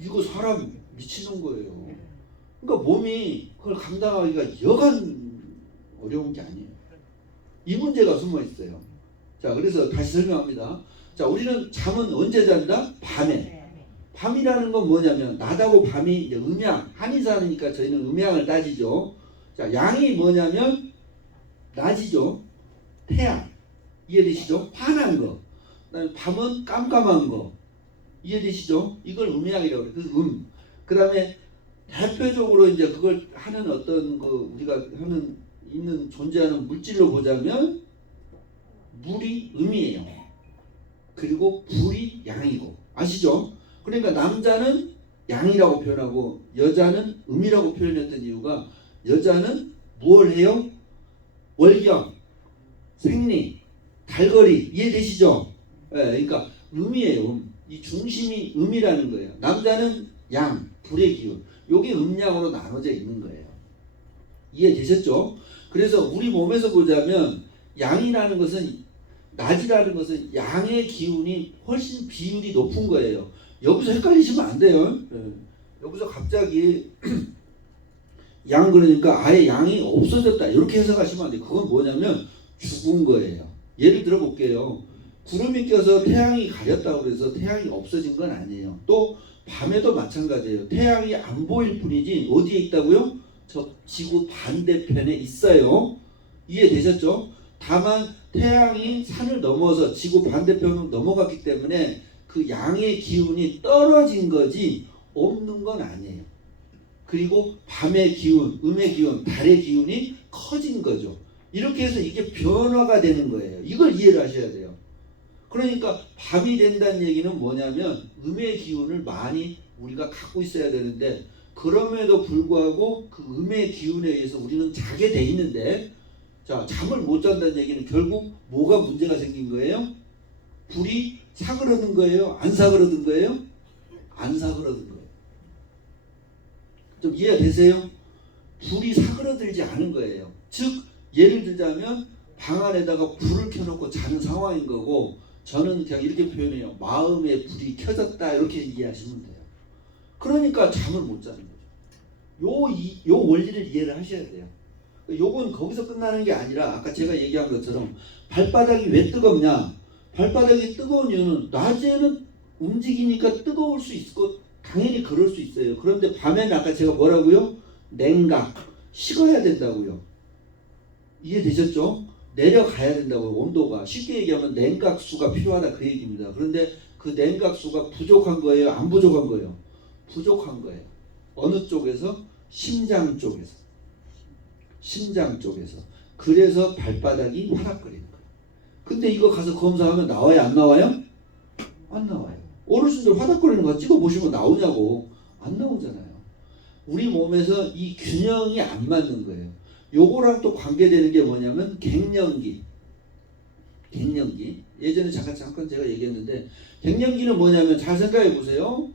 이거 사람 미치는 거예요. 그러니까 몸이 그걸 감당하기가 여간 어려운 게 아니에요. 이 문제가 숨어 있어요. 자, 그래서 다시 설명합니다. 자, 우리는 잠은 언제 잔다? 밤에. 밤이라는 건 뭐냐면 낮하고 밤이 이제 음양, 한의사니까 저희는 음양을 따지죠. 자, 양이 뭐냐면 낮이죠. 태양. 이해되시죠? 환한 거. 그다음에 밤은 깜깜한 거. 이해되시죠? 이걸 음양이라고 그래요. 그래서 그다음에 대표적으로 이제 그걸 하는 어떤 우리가 하는 있는 존재하는 물질로 보자면 물이 음이에요. 그리고 불이 양이고. 아시죠? 그러니까 남자는 양이라고 표현하고 여자는 음이라고 표현했던 이유가 여자는 무엇을 해요? 월경, 생리, 달거리. 이해되시죠? 예, 그러니까 음이에요. 이 중심이 음이라는 거예요. 남자는 양, 불의 기운. 요게 음양으로 나눠져 있는 거예요. 이해되셨죠? 그래서 우리 몸에서 보자면 양이라는 것은 낮이라는 것은 양의 기운이 훨씬 비율이 높은 거예요. 여기서 헷갈리시면 안 돼요. 여기서 갑자기 양 그러니까 아예 양이 없어졌다 이렇게 해석하시면 안 돼요. 그건 뭐냐면 죽은 거예요. 예를 들어 볼게요. 구름이 껴서 태양이 가렸다고 그래서 태양이 없어진 건 아니에요. 또 밤에도 마찬가지예요. 태양이 안 보일 뿐이지 어디에 있다고요? 저 지구 반대편에 있어요. 이해되셨죠? 다만 태양이 산을 넘어서 지구 반대편으로 넘어갔기 때문에 그 양의 기운이 떨어진 거지 없는 건 아니에요. 그리고 밤의 기운, 음의 기운, 달의 기운이 커진 거죠. 이렇게 해서 이게 변화가 되는 거예요. 이걸 이해를 하셔야 돼요. 그러니까 밤이 된다는 얘기는 뭐냐면 음의 기운을 많이 우리가 갖고 있어야 되는데 그럼에도 불구하고 그 음의 기운에 의해서 우리는 자게 돼 있는데 자, 잠을 못 잔다는 얘기는 결국 뭐가 문제가 생긴 거예요? 불이 사그러든 거예요? 안 사그러든 거예요? 안 사그러든 거예요. 좀 이해되세요? 불이 사그러들지 않은 거예요. 즉 예를 들자면 방 안에다가 불을 켜놓고 자는 상황인 거고, 저는 그냥 이렇게 표현해요. 마음의 불이 켜졌다 이렇게 이해하시면 돼요. 그러니까 잠을 못 자는 거죠. 요 원리를 이해를 하셔야 돼요. 요건 거기서 끝나는 게 아니라 아까 제가 얘기한 것처럼 발바닥이 왜 뜨겁냐? 발바닥이 뜨거운 이유는 낮에는 움직이니까 뜨거울 수 있고 당연히 그럴 수 있어요. 그런데 밤에는 아까 제가 뭐라고요? 냉각, 식어야 된다고요. 이해되셨죠? 내려가야 된다고요. 온도가. 쉽게 얘기하면 냉각수가 필요하다 그 얘기입니다. 그런데 그 냉각수가 부족한 거예요? 안 부족한 거예요? 부족한 거예요. 어느 쪽에서? 심장 쪽에서. 심장 쪽에서. 그래서 발바닥이 화락거리는 거예요. 근데 이거 가서 검사하면 나와요? 안 나와요? 안 나와요. 어르신들 화닥거리는 거 찍어보시면 나오냐고. 안 나오잖아요. 우리 몸에서 이 균형이 안 맞는 거예요. 요거랑 또 관계되는 게 뭐냐면 갱년기. 갱년기. 예전에 잠깐 제가 얘기했는데, 갱년기는 뭐냐면 잘 생각해 보세요.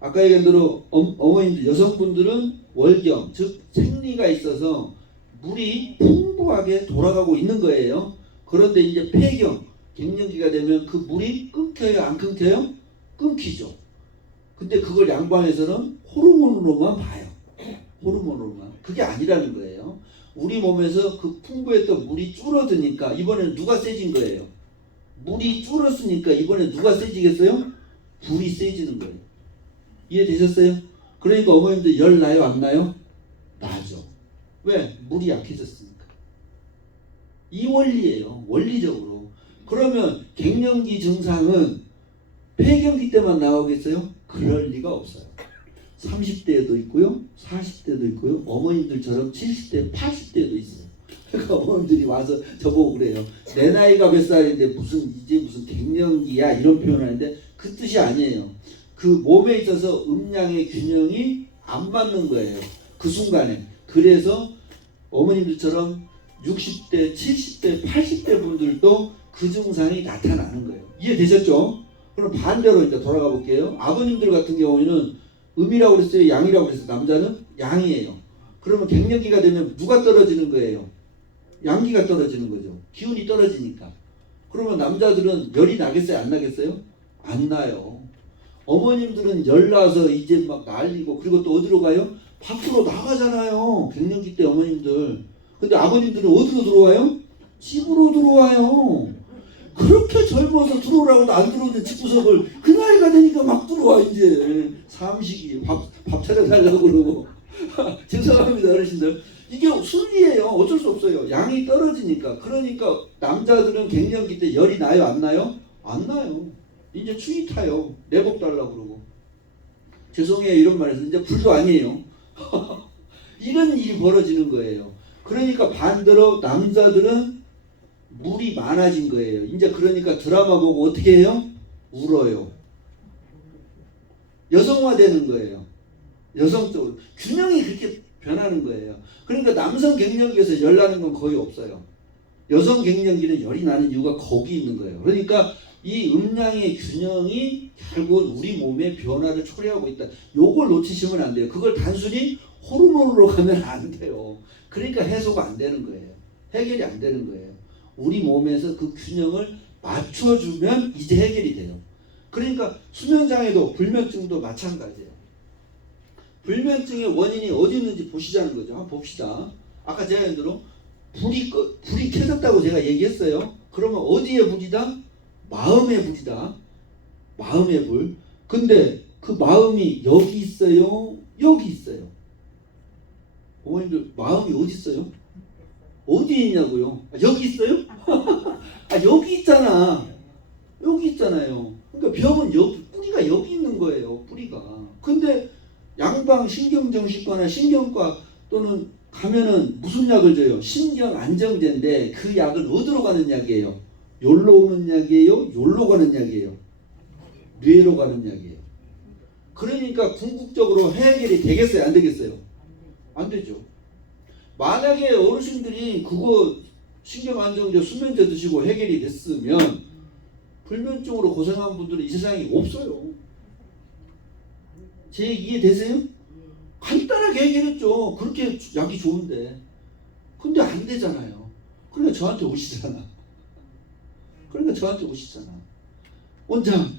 아까 얘기한 대로 어머님들, 여성분들은 월경, 즉 생리가 있어서 물이 풍부하게 돌아가고 있는 거예요. 그런데 이제 폐경, 갱년기가 되면 그 물이 끊겨요? 안 끊겨요? 끊기죠. 근데 그걸 양방에서는 호르몬으로만 봐요. 호르몬으로만. 그게 아니라는 거예요. 우리 몸에서 그 풍부했던 물이 줄어드니까 이번에는 누가 세진 거예요? 물이 줄었으니까 이번에 누가 세지겠어요? 불이 세지는 거예요. 이해되셨어요? 그러니까 어머님들 열 나요? 안 나요? 나죠. 왜? 물이 약해졌으니까. 이 원리예요. 원리적으로. 그러면 갱년기 증상은 폐경기 때만 나오겠어요? 그럴 리가 없어요. 30대에도 있고요, 40대도 있고요, 어머님들처럼 70대, 80대도 있어요. 그러니까 어머님들이 와서 저보고 그래요. 내 나이가 몇 살인데 이제 무슨 갱년기야 이런 표현하는데 그 뜻이 아니에요. 그 몸에 있어서 음양의 균형이 안 맞는 거예요. 그 순간에. 그래서 어머님들처럼 60대, 70대, 80대 분들도 그 증상이 나타나는 거예요. 이해되셨죠? 그럼 반대로 이제 돌아가 볼게요. 아버님들 같은 경우에는 음이라고 그랬어요? 양이라고 그랬어요? 남자는 양이에요. 그러면 갱년기가 되면 누가 떨어지는 거예요? 양기가 떨어지는 거죠. 기운이 떨어지니까. 그러면 남자들은 열이 나겠어요? 안 나겠어요? 안 나요. 어머님들은 열 나서 이제 막 난리고, 그리고 또 어디로 가요? 밖으로 나가잖아요. 갱년기 때 어머님들. 근데 아버님들은 어디로 들어와요? 집으로 들어와요. 그렇게 젊어서 들어오라고도 안 들어오는 집구석을 그 나이가 되니까 막 들어와. 이제 삼식이 밥 차려달라고 그러고. 죄송합니다 어르신들. 이게 순리예요. 어쩔 수 없어요. 양이 떨어지니까. 그러니까 남자들은 갱년기 때 열이 나요? 안 나요? 안 나요. 이제 추위 타요. 내복 달라고 그러고. 죄송해요 이런 말해서 이제 불도 아니에요. 이런 일이 벌어지는 거예요. 그러니까 반대로 남자들은 물이 많아진 거예요. 이제 그러니까 드라마 보고 어떻게 해요? 울어요. 여성화되는 거예요. 여성적으로. 균형이 그렇게 변하는 거예요. 그러니까 남성 갱년기에서 열 나는 건 거의 없어요. 여성 갱년기는 열이 나는 이유가 거기 있는 거예요. 그러니까 이 음양의 균형이 결국 우리 몸의 변화를 초래하고 있다. 요걸 놓치시면 안 돼요. 그걸 단순히 호르몬으로 가면 안 돼요. 그러니까 해소가 안 되는 거예요. 해결이 안 되는 거예요. 우리 몸에서 그 균형을 맞춰주면 이제 해결이 돼요. 그러니까 수면장애도 불면증도 마찬가지예요. 불면증의 원인이 어디 있는지 보시자는 거죠. 한번 봅시다. 아까 제가 예를 들어 불이 켜졌다고 제가 얘기했어요. 그러면 어디에 불이다? 마음의 불이다. 마음의 불. 근데 그 마음이 여기 있어요? 여기 있어요? 어머님들 마음이 어디 있어요? 어디에 있냐고요? 여기 있어요? 여기 있잖아. 여기 있잖아요. 그러니까 병은 여기, 뿌리가 여기 있는 거예요. 뿌리가. 근데 양방 신경정신과나 신경과 또는 가면은 무슨 약을 줘요? 신경안정제인데 그 약은 어디로 가는 약이에요? 요로 오는 약이에요? 요로 가는 약이에요? 뇌로 가는 약이에요. 그러니까 궁극적으로 해결이 되겠어요? 안 되겠어요? 안 되죠. 만약에 어르신들이 그거 신경 안정제, 수면제 드시고 해결이 됐으면 불면증으로 고생한 분들은 이 세상에 없어요. 제 얘기 이해되세요? 간단하게 해결했죠. 그렇게 약이 좋은데. 근데 안 되잖아요. 그러니까 저한테 오시잖아. 원장,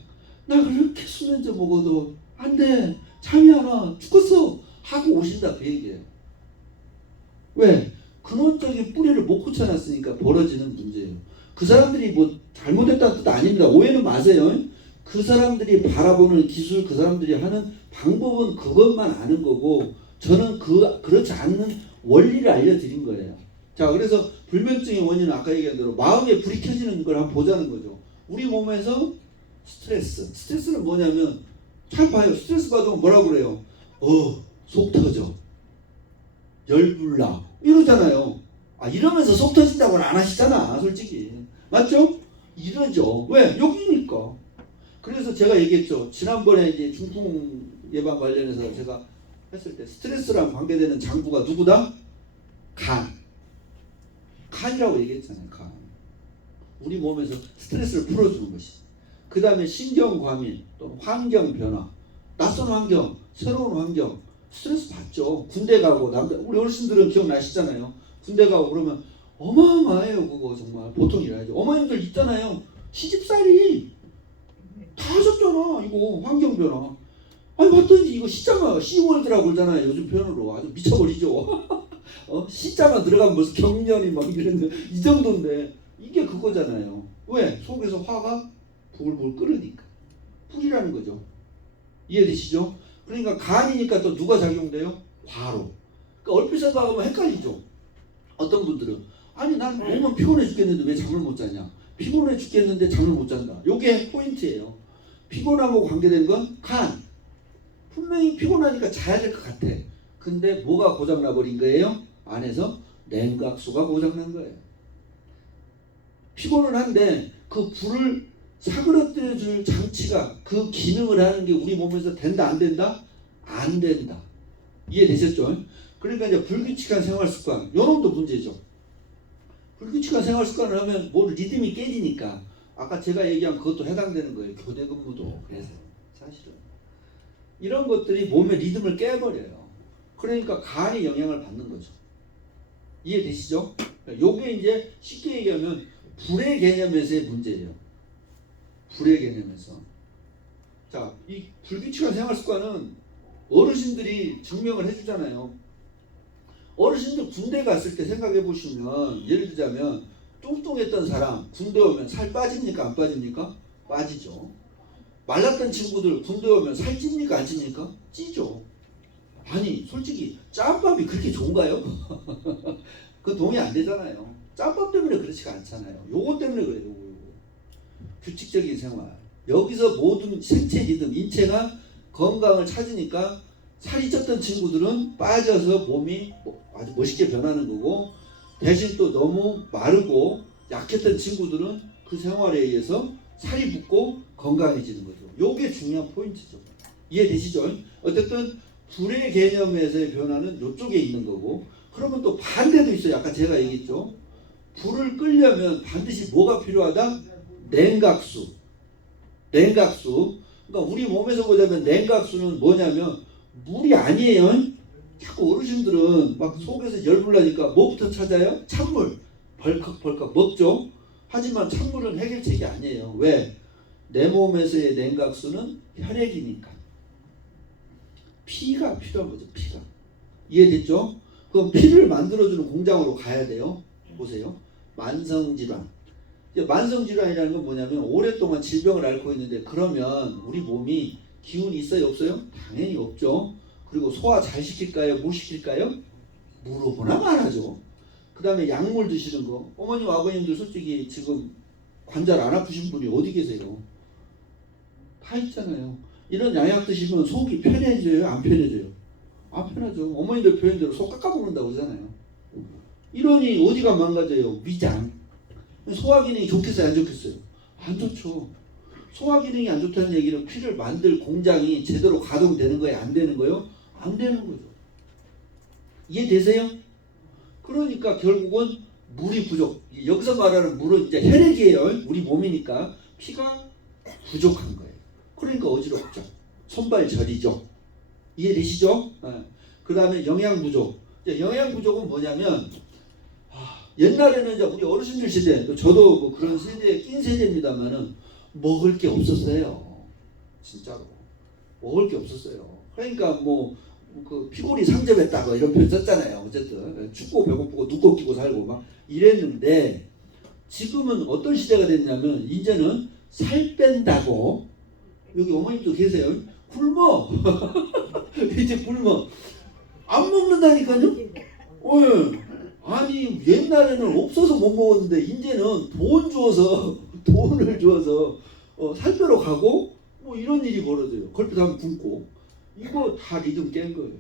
나 그렇게 수면제 먹어도 안 돼. 잠이 안 와. 죽겠어. 하고 오신다. 그 얘기예요. 왜? 근원적인 뿌리를 못 고쳐놨으니까 벌어지는 문제예요. 그 사람들이 뭐 잘못했다는 뜻 아닙니다. 오해는 마세요. 그 사람들이 바라보는 기술, 그 사람들이 하는 방법은 그것만 아는 거고, 저는 그렇지 않는 원리를 알려드린 거예요. 자, 그래서 불면증의 원인은 아까 얘기한 대로 마음에 불이 켜지는 걸 한번 보자는 거죠. 우리 몸에서 스트레스는 뭐냐면, 잘 봐요. 스트레스 받으면 뭐라고 그래요? 속 터져, 열불나 이러잖아요. 이러면서 속 터진다고는 안 하시잖아, 솔직히. 맞죠? 이러죠. 왜? 여기니까. 그래서 제가 얘기했죠. 지난번에 이제 중풍 예방 관련해서 제가 했을 때 스트레스랑 관계되는 장부가 누구다? 간이라고 얘기했잖아요. 간. 우리 몸에서 스트레스를 풀어주는 것이. 그 다음에 신경과민, 또 환경 변화, 낯선 환경, 새로운 환경, 스트레스 받죠. 군대 가고 우리 어르신들은 기억나시잖아요. 군대 가고 그러면 어마어마해요. 그거 정말 보통이 아니죠. 어머님들 있잖아요. 시집살이 다 하셨잖아. 이거 환경 변화. 봤더니 이거 시자만 시월드라고 그러잖아요. 요즘 표현으로 아주 미쳐버리죠. 시자만 들어가면 무슨 경련이 막 이랬는데 이 정도인데 이게 그거잖아요. 왜? 속에서 화가 부글부글 끓으니까. 불이라는 거죠. 이해되시죠? 그러니까 간이니까 또 누가 작용돼요? 과로. 그러니까 얼핏 생각하면 헷갈리죠. 어떤 분들은 난 몸은 피곤해 죽겠는데 왜 잠을 못 자냐? 피곤해 죽겠는데 잠을 못 잔다. 요게 포인트예요. 피곤하고 관계된 건 간. 분명히 피곤하니까 자야 될 것 같아. 근데 뭐가 고장나 버린 거예요? 안에서 냉각수가 고장난 거예요. 피곤은 한데 그 불을 사그러뜨려 줄 장치가, 그 기능을 하는 게 우리 몸에서 된다 안 된다? 안 된다. 이해되셨죠? 그러니까 이제 불규칙한 생활 습관, 요놈도 문제죠. 불규칙한 생활 습관을 하면 뭐 리듬이 깨지니까 아까 제가 얘기한 그것도 해당되는 거예요. 교대 근무도. 그래서 사실은 이런 것들이 몸의 리듬을 깨버려요. 그러니까 간이 영향을 받는 거죠. 이해되시죠? 요게 이제 쉽게 얘기하면 불의 개념에서의 문제예요. 불의 개념에서. 자, 이 불규칙한 생활 습관은 어르신들이 증명을 해주잖아요. 어르신들 군대 갔을 때 생각해 보시면, 예를 들자면 뚱뚱했던 사람 군대 오면 살 빠집니까 안 빠집니까? 빠지죠. 말랐던 친구들 군대 오면 살 찝니까 안 찝니까? 찌죠. 솔직히 짬밥이 그렇게 좋은가요? 그 동의 안 되잖아요. 짬밥 때문에 그렇지가 않잖아요. 요거 때문에 그래요. 요거. 규칙적인 생활. 여기서 모든 생체 리듬, 인체가 건강을 찾으니까 살이 쪘던 친구들은 빠져서 몸이 아주 멋있게 변하는 거고, 대신 또 너무 마르고 약했던 친구들은 그 생활에 의해서 살이 붙고 건강해지는 거죠. 요게 중요한 포인트죠. 이해되시죠? 어쨌든 불의 개념에서의 변화는 이쪽에 있는 거고, 그러면 또 반대도 있어요. 아까 제가 얘기했죠. 불을 끄려면 반드시 뭐가 필요하다? 냉각수. 그러니까 우리 몸에서 보자면 냉각수는 뭐냐면 물이 아니에요. 자꾸 어르신들은 막 속에서 열불 나니까 뭐부터 찾아요? 찬물. 벌컥벌컥 먹죠. 하지만 찬물은 해결책이 아니에요. 왜? 내 몸에서의 냉각수는 혈액이니까. 피가 필요한 거죠. 피가. 이해됐죠? 그럼 피를 만들어주는 공장으로 가야 돼요. 보세요. 만성질환. 만성질환이라는 건 뭐냐면 오랫동안 질병을 앓고 있는데, 그러면 우리 몸이 기운이 있어요 없어요? 당연히 없죠. 그리고 소화 잘 시킬까요? 못 시킬까요? 물어보나 말하죠. 그 다음에 약물 드시는 거. 어머님 아버님들 솔직히 지금 관절 안 아프신 분이 어디 계세요? 다 있잖아요. 이런 약약 드시면 속이 편해져요? 안 편해져요? 안 편하죠. 어머니들 표현대로 속 깎아먹는다고 그러잖아요. 이러니 어디가 망가져요? 위장. 소화 기능이 좋겠어요? 안 좋겠어요? 안 좋죠. 소화 기능이 안 좋다는 얘기는 피를 만들 공장이 제대로 가동되는 거예요? 안 되는 거예요? 안 되는 거죠. 이해되세요? 그러니까 결국은 물이 부족. 여기서 말하는 물은 이제 혈액이에요. 우리 몸이니까 피가 부족한 거예요. 그러니까 어지럽죠. 손발 저리죠. 이해되시죠? 그 다음에 영양 부족. 영양 부족은 뭐냐면 옛날에는 이제 우리 어르신들 세대, 저도 뭐 그런 세대에 낀 세대입니다만은 먹을 게 없었어요. 진짜로 먹을 게 없었어요. 그러니까 뭐 그 피골이 상접했다 뭐 이런 표현 썼잖아요. 어쨌든 춥고 배고프고 눕고 끼고 살고 막 이랬는데 지금은 어떤 시대가 됐냐면 이제는 살 뺀다고 여기 어머님도 계세요. 굶어. 이제 굶어. 안 먹는다니까요. 아니 옛날에는 없어서 못 먹었는데 이제는 돈을 주어서 살 빼러 가고 뭐 이런 일이 벌어져요. 걸핏하면 굶고. 이거 다 리듬 깬 거예요.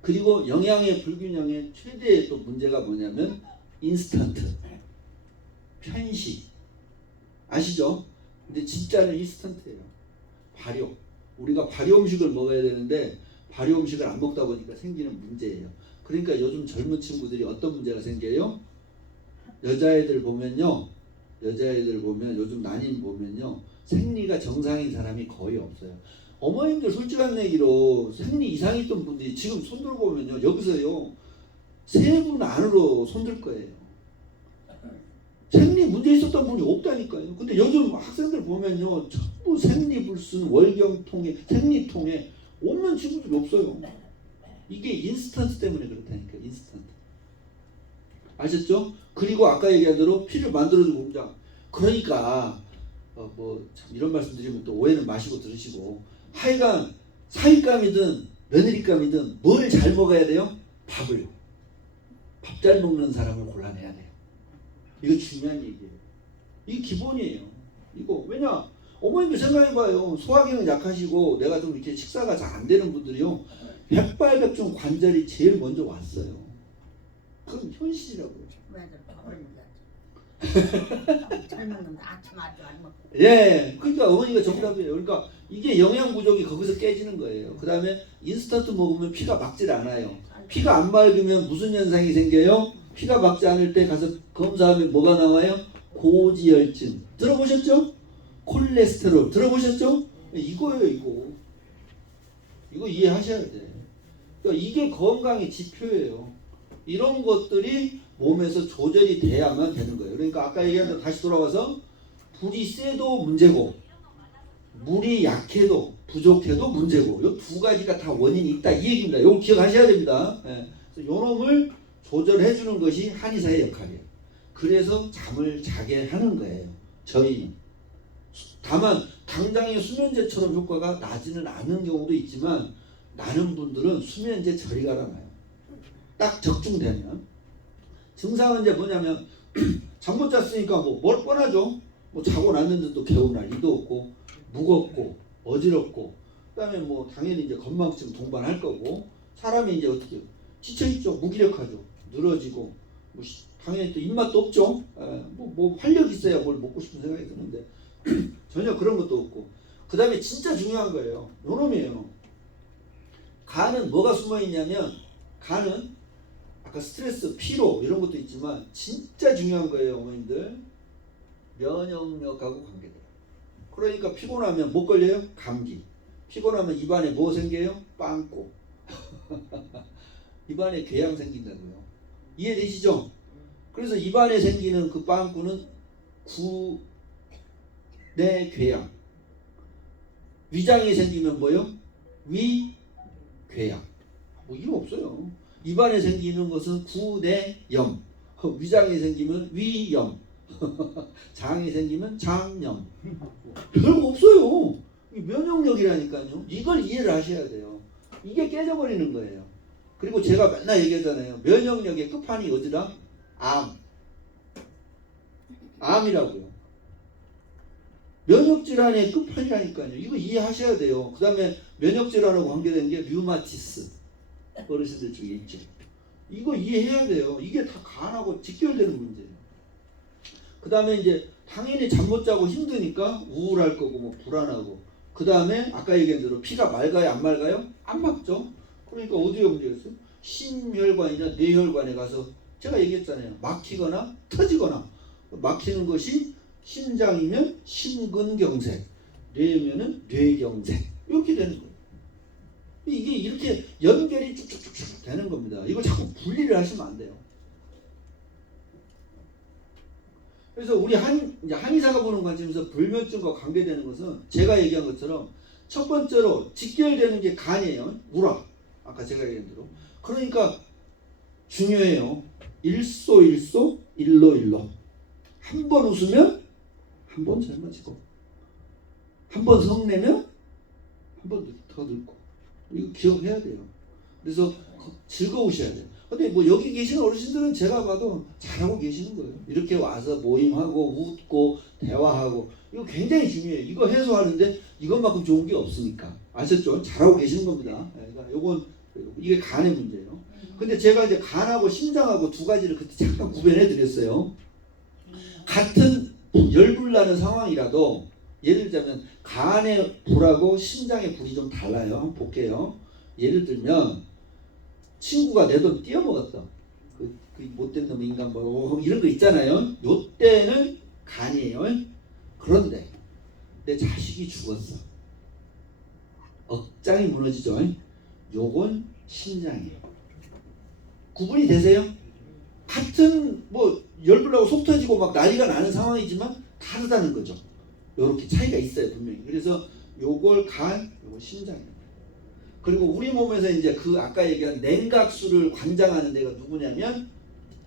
그리고 영양의 불균형의 최대의 또 문제가 뭐냐면 인스턴트, 편식. 아시죠? 근데 진짜는 인스턴트예요. 발효. 우리가 발효 음식을 먹어야 되는데 발효 음식을 안 먹다 보니까 생기는 문제예요. 그러니까 요즘 젊은 친구들이 어떤 문제가 생겨요? 여자애들 보면 요즘 난임 보면요 생리가 정상인 사람이 거의 없어요. 어머님들 솔직한 얘기로 생리 이상이 있던 분들이 지금 손 들고 보면요 여기서요 3분 안으로 손 들 거예요. 생리 문제 있었던 분이 없다니까요. 근데 요즘 학생들 보면요 전부 생리불순, 월경통에, 생리통에 없는 친구들이 없어요. 이게 인스턴트 때문에 그렇다니까. 인스턴트. 아셨죠? 그리고 아까 얘기한 대로 피를 만들어주고 공장. 그러니까 뭐 참 이런 말씀 드리면 또 오해는 마시고 들으시고 하여간 사윗감이든 며느리감이든 뭘 잘 먹어야 돼요? 밥을. 밥 잘 먹는 사람을 골라내야 돼요. 이거 중요한 얘기예요. 이게 기본이에요. 이거 왜냐? 어머님도 생각해봐요. 소화기능 약하시고 내가 좀 이렇게 식사가 잘 안 되는 분들이요. 백발백중 관절이 제일 먼저 왔어요. 그건 현실이라고요. 젊은 놈 아침 아주 안 먹고. 예, 그러니까 어머니가 정답이에요. 그러니까 이게 영양 부족이 거기서 깨지는 거예요. 그 다음에 인스턴트 먹으면 피가 막질 않아요. 피가 안 맑으면 무슨 현상이 생겨요? 피가 막지 않을 때 가서 검사하면 뭐가 나와요? 고지혈증. 들어보셨죠? 콜레스테롤 들어보셨죠? 이거예요, 이거. 이거 이해하셔야 돼. 그러니까 이게 건강의 지표예요. 이런 것들이 몸에서 조절이 돼야만 되는 거예요. 그러니까 아까 얘기한 대로 다시 돌아와서 불이 세도 문제고 물이 약해도 부족해도 문제고 이 두 가지가 다 원인이 있다 이 얘기입니다. 이거 기억하셔야 됩니다. 예. 그래서 요놈을 조절해 주는 것이 한의사의 역할이에요. 그래서 잠을 자게 하는 거예요. 저희는. 다만 당장의 수면제처럼 효과가 나지는 않는 경우도 있지만 나는 분들은 수면제 저리 가라 나요. 딱 적중되면. 증상은 이제 뭐냐면 잠 못 잤으니까 뭘 뻔하죠. 뭐 자고 났는데도 개운할 리도 없고 무겁고 어지럽고 그다음에 뭐 당연히 이제 건망증 동반할 거고 사람이 이제 어떻게 지쳐있죠. 무기력하죠. 늘어지고 뭐 당연히 또 입맛도 없죠. 뭐 활력 있어야 뭘 먹고 싶은 생각이 드는데 전혀 그런 것도 없고 그 다음에 진짜 중요한 거예요. 요놈이에요. 간은 뭐가 숨어있냐면 간은 아까 스트레스, 피로 이런 것도 있지만 진짜 중요한 거예요. 어머님들 면역력하고 관계돼요. 그러니까 피곤하면 뭐 걸려요? 감기. 피곤하면 입안에 뭐 생겨요? 빵꾸. 입안에 궤양 생긴다고요. 이해되시죠? 그래서 입안에 생기는 그 빵꾸는 구내궤양. 위장에 생기면 뭐요? 위궤양. 뭐 이유 없어요. 입안에 생기는 것은 구내염. 위장에 생기면 위염. 장에 생기면 장염. 별거 없어요. 면역력이라니까요. 이걸 이해를 하셔야 돼요. 이게 깨져버리는 거예요. 그리고 제가 맨날 얘기하잖아요. 면역력의 끝판이 어디다? 암. 암이라고요. 면역질환의 끝판이라니까요. 이거 이해하셔야 돼요. 그 다음에 면역질환하고 관계된 게 류마티스. 어르신들 중에 있죠. 이거 이해해야 돼요. 이게 다 간하고 직결되는 문제예요. 그 다음에 이제 당연히 잠 못 자고 힘드니까 우울할 거고 뭐 불안하고 그 다음에 아까 얘기한 대로 피가 맑아요 안 맑아요? 안 맑죠. 그러니까 어디에 문제가 있어요? 심혈관이나 뇌혈관에 가서 제가 얘기했잖아요. 막히거나 터지거나. 막히는 것이 심장이면 심근경색, 뇌면은 뇌경색 이렇게 되는 거예요. 이게 이렇게 연결이 쭉쭉쭉쭉 되는 겁니다. 이걸 자꾸 분리를 하시면 안 돼요. 그래서 우리 한의사가 보는 관점에서 불면증과 관계되는 것은 제가 얘기한 것처럼 첫 번째로 직결되는 게 간이에요. 우라. 아까 제가 얘기한 대로. 그러니까 중요해요. 일소일소, 일로일로. 한 번 웃으면 한 번 젊어지고, 한 번 성내면 한 번 더 늙고. 이거 기억해야 돼요. 그래서 즐거우셔야 돼요. 근데 뭐 여기 계시는 어르신들은 제가 봐도 잘하고 계시는 거예요. 이렇게 와서 모임하고 웃고 대화하고 이거 굉장히 중요해요. 이거 해소하는데 이것만큼 좋은 게 없으니까. 아셨죠? 잘하고 계시는 겁니다. 그러니까 요건 이게 간의 문제예요. 근데 제가 이제 간하고 심장하고 두 가지를 그때 잠깐 구별해 드렸어요. 같은 열불 나는 상황이라도 예를 들자면 간의 불하고 심장의 불이 좀 달라요. 한번 볼게요. 예를 들면 친구가 내 돈 띄어먹었어. 그 못된 놈 인간 뭐 이런 거 있잖아요. 요때는 간이에요. 그런데 내 자식이 죽었어. 억장이 무너지죠. 요건 심장이에요. 구분이 되세요? 같은 뭐 열불나고 속 터지고 막 난리가 나는 상황이지만 다르다는 거죠. 요렇게 차이가 있어요 분명히. 그래서 요걸 간, 요걸 심장이에요. 그리고 우리 몸에서 이제 그 아까 얘기한 냉각수를 관장하는 데가 누구냐면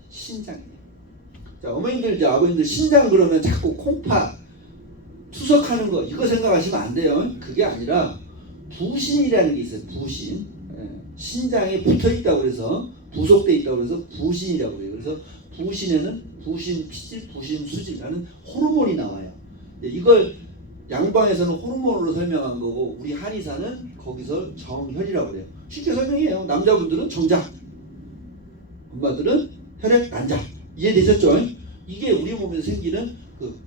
심장이에요. 자, 어머님들 이제 아버님들 심장 그러면 자꾸 콩팥 투석하는 거 이거 생각하시면 안 돼요. 그게 아니라 부신이라는 게 있어요. 부신. 심장에 붙어 있다고 그래서 부속돼 있다고 그래서 부신이라고 해요. 그래서 부신에는 부신 피질, 부신 수질이라는 호르몬이 나와요. 이걸 양방에서는 호르몬으로 설명한 거고 우리 한의사는 거기서 정혈이라고 그래요. 쉽게 설명해요. 남자분들은 정장, 엄마들은 혈액 난자. 이해되셨죠? 이게 우리 몸에서 생기는 그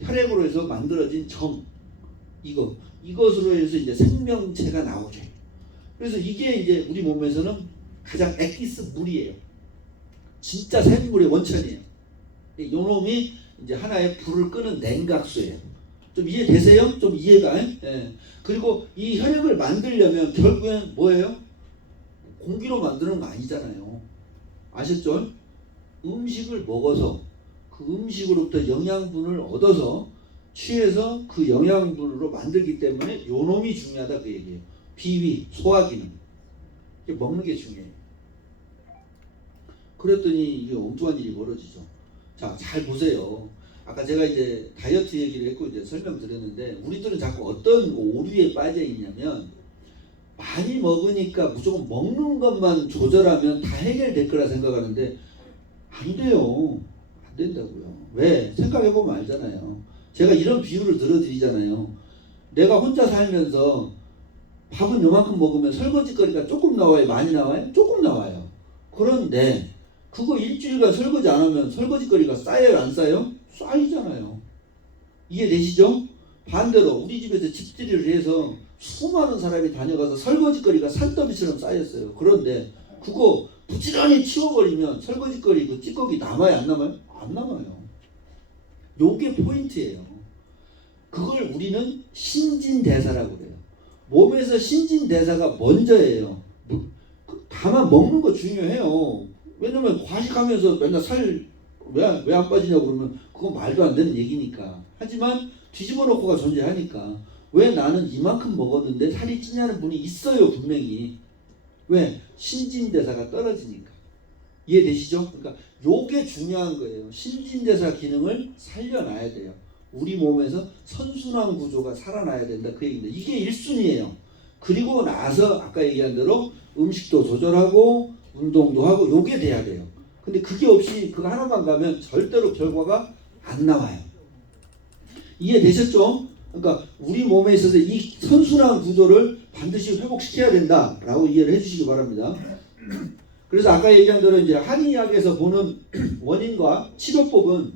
혈액으로 해서 만들어진 정, 이것으로 해서 이제 생명체가 나오죠. 그래서 이게 이제 우리 몸에서는 가장 액기스 물이에요. 진짜 생물의 원천이에요. 요놈이 이제 하나의 불을 끄는 냉각수예요. 좀 이해되세요? 좀 이해가? 예. 그리고 이 혈액을 만들려면 결국엔 뭐예요? 공기로 만드는 거 아니잖아요. 아셨죠? 음식을 먹어서 그 음식으로부터 영양분을 얻어서 취해서 그 영양분으로 만들기 때문에 요놈이 중요하다 그 얘기예요. 비위, 소화기능. 먹는 게 중요해요. 그랬더니 이게 엉뚱한 일이 벌어지죠. 자, 잘 보세요. 아까 제가 이제 다이어트 얘기를 했고 이제 설명드렸는데 우리들은 자꾸 어떤 오류에 빠져 있냐면 많이 먹으니까 무조건 먹는 것만 조절하면 다 해결될 거라 생각하는데 안 돼요. 안 된다고요. 왜? 생각해보면 알잖아요. 제가 이런 비유를 들어드리잖아요. 내가 혼자 살면서 밥은 요만큼 먹으면 설거지거리가 조금 나와요? 많이 나와요? 조금 나와요. 그런데 그거 일주일간 설거지 안 하면 설거지거리가 쌓여요? 안 쌓여요? 쌓이잖아요. 이해되시죠? 반대로 우리 집에서 집들이를 해서 수많은 사람이 다녀가서 설거지거리가 산더미처럼 쌓였어요. 그런데 그거 부지런히 치워버리면 설거지거리 그 찌꺼기 남아요? 안 남아요? 안 남아요. 요게 포인트예요. 그걸 우리는 신진대사라고 그래요. 몸에서 신진대사가 먼저예요. 다만 먹는 거 중요해요. 왜냐면 과식하면서 맨날 살 왜 안 빠지냐고 그러면 그건 말도 안 되는 얘기니까. 하지만 뒤집어 놓고가 존재하니까 왜 나는 이만큼 먹었는데 살이 찌냐는 분이 있어요 분명히. 왜? 신진대사가 떨어지니까. 이해되시죠? 그러니까 요게 중요한 거예요. 신진대사 기능을 살려놔야 돼요. 우리 몸에서 선순환 구조가 살아나야 된다 그 얘기입니다. 이게 1순위예요. 그리고 나서 아까 얘기한 대로 음식도 조절하고 운동도 하고 요게 돼야 돼요. 근데 그게 없이 그거 하나만 가면 절대로 결과가 안 나와요. 이해되셨죠? 그러니까 우리 몸에 있어서 이 선순환 구조를 반드시 회복시켜야 된다라고 이해를 해주시기 바랍니다. 그래서 아까 얘기한 대로 이제 한의학에서 보는 원인과 치료법은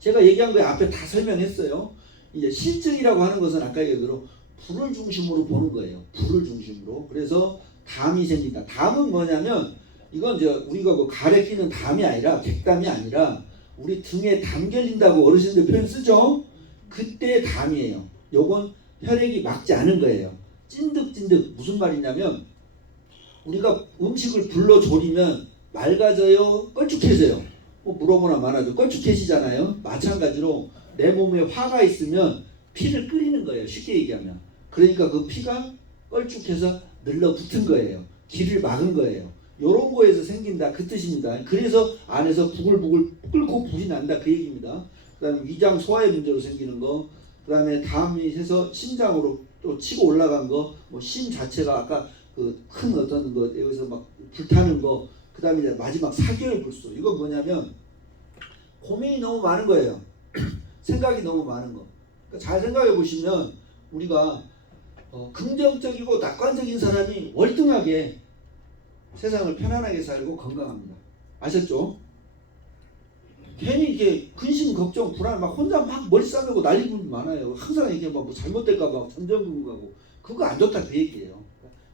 제가 얘기한 거에 앞에 다 설명했어요. 이제 실증이라고 하는 것은 아까 얘기한 대로 불을 중심으로 보는 거예요. 불을 중심으로. 그래서 담이 생긴다. 담은 뭐냐면 이건 이제 우리가 뭐 가래 끼는 담이 아니라 객담이 아니라 우리 등에 담 결린다고 어르신들 표현 쓰죠. 그때 담이에요. 요건 혈액이 막지 않은 거예요. 찐득찐득 무슨 말이냐면 우리가 음식을 불로 졸이면 맑아져요, 걸쭉해져요. 뭐 물어보나 말하죠. 걸쭉해지잖아요. 마찬가지로 내 몸에 화가 있으면 피를 끓이는 거예요. 쉽게 얘기하면. 그러니까 그 피가 걸쭉해서 늘러붙은 거예요. 길을 막은 거예요. 요런 거에서 생긴다 그 뜻입니다. 그래서 안에서 부글부글 끓고 불이 난다 그 얘기입니다. 그 다음에 위장 소화의 문제로 생기는 거, 그 다음에 담이 해서 심장으로 또 치고 올라간 거, 뭐 심 자체가 아까 그 큰 어떤 거 여기서 막 불타는 거, 그 다음에 이제 마지막 사결 불소. 이건 뭐냐면 고민이 너무 많은 거예요. 생각이 너무 많은 거. 그러니까 잘 생각해 보시면 우리가 긍정적이고 낙관적인 사람이 월등하게 세상을 편안하게 살고 건강합니다. 아셨죠? 괜히 이게 근심, 걱정, 불안 막 혼자 막 머리 싸매고 난리 부분 많아요. 항상 이게 뭐 잘못될까 봐 전전긍긍하고 그거 안 좋다 그 얘기예요.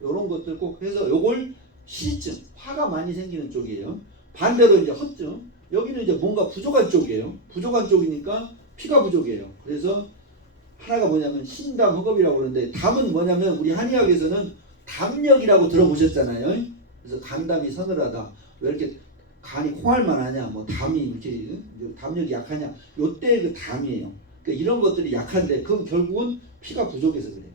이런 것들 꼭 해서 요걸 실증, 화가 많이 생기는 쪽이에요. 반대로 이제 허증, 여기는 이제 뭔가 부족한 쪽이에요. 부족한 쪽이니까 피가 부족해요. 그래서 하나가 뭐냐면 신담 허겁이라고 그러는데 담은 뭐냐면 우리 한의학에서는 담력이라고 들어보셨잖아요. 그래서 간담이 서늘하다. 왜 이렇게 간이 콩알만 하냐, 뭐 담이 이렇게 담력이 약하냐, 요때 그 담이에요. 그러니까 이런 것들이 약한데 그건 결국은 피가 부족해서 그래요.